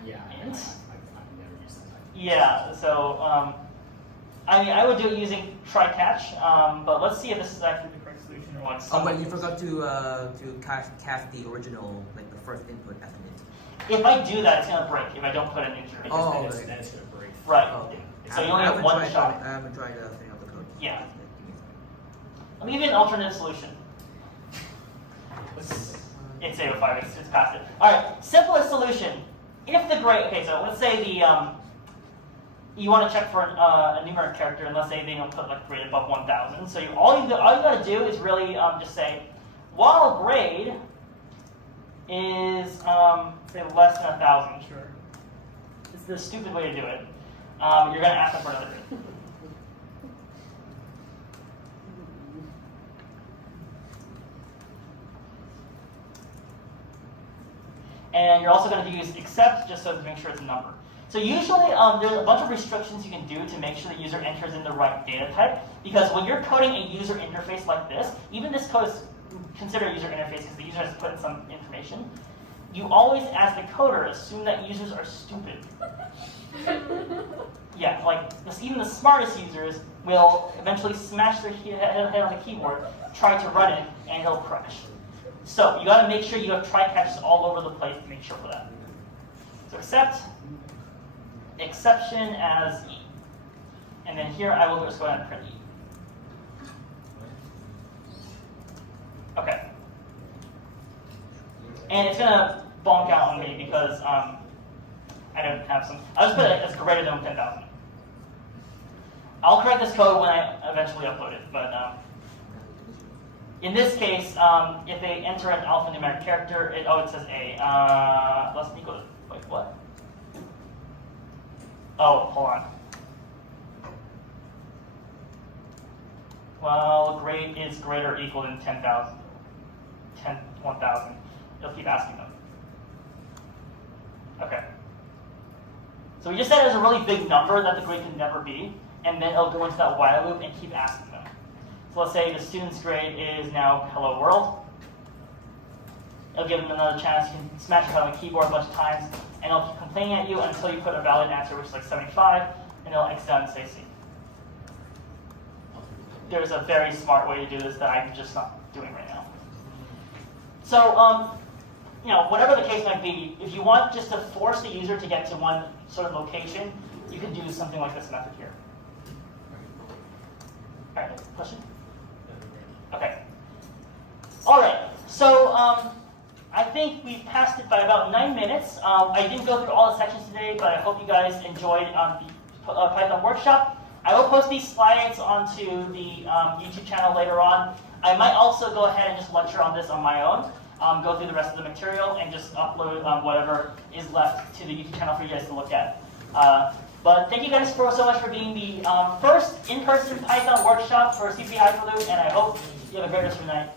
Yeah. int. I've never used that type. Yeah. So I mean, I would do it using try catch, but let's see if this is actually the correct solution or what. Oh, but you forgot to cast the original, like the first input as an int. If I do that, it's gonna break. If I don't put an integer. Oh, then it's going to break. Right. Oh. So you only have one shot. I haven't tried setting up the code. Yeah. Let me give you an alternative solution. It's 805. It's past it. All right. Simplest solution. If the grade. Okay. So let's say the you want to check for a numeric character, and let's say they don't put like grade above 1,000. So all you got to do is really just say while grade is say less than 1,000. Sure. It's the stupid way to do it. You're going to ask them for another grade. And you're also going to use except just so to make sure it's a number. So usually there's a bunch of restrictions you can do to make sure the user enters in the right data type. Because when you're coding a user interface like this, even this code is considered a user interface because the user has put in some information. You always, as the coder, assume that users are stupid. Yeah, like even the smartest users will eventually smash their head on the keyboard, try to run it, and it'll crash. So you got to make sure you have try catches all over the place to make sure for that. So except, exception as E. And then here I will just go ahead and print E. Okay. And it's going to bonk out on me because I don't have some. I'll just put it as greater than 10,000. I'll correct this code when I eventually upload it, but in this case, if they enter an alphanumeric character, it says A. Less than equal to, wait, what? Oh, hold on. Well, grade is greater or equal than 10,000. 1,000. It'll keep asking them. Okay. So we just said there's a really big number that the grade can never be, and then it'll go into that while loop and keep asking them. So let's say the student's grade is now hello world. It'll give them another chance. You can smash your head on the keyboard a bunch of times, and it'll keep complaining at you until you put a valid answer, which is like 75, and it'll X down and say C. There's a very smart way to do this that I'm just not doing right now. So, you know, whatever the case might be, if you want just to force the user to get to one sort of location, you can do something like this method here. All right, question? Okay. All right, so I think we've passed it by about 9 minutes. I didn't go through all the sections today, but I hope you guys enjoyed the Python workshop. I will post these slides onto the YouTube channel later on. I might also go ahead and just lecture on this on my own, go through the rest of the material, and just upload whatever is left to the YouTube channel for you guys to look at. But thank you guys so much for being the first in-person Python workshop for CP Hyperloop, and I hope you have a great rest of your night.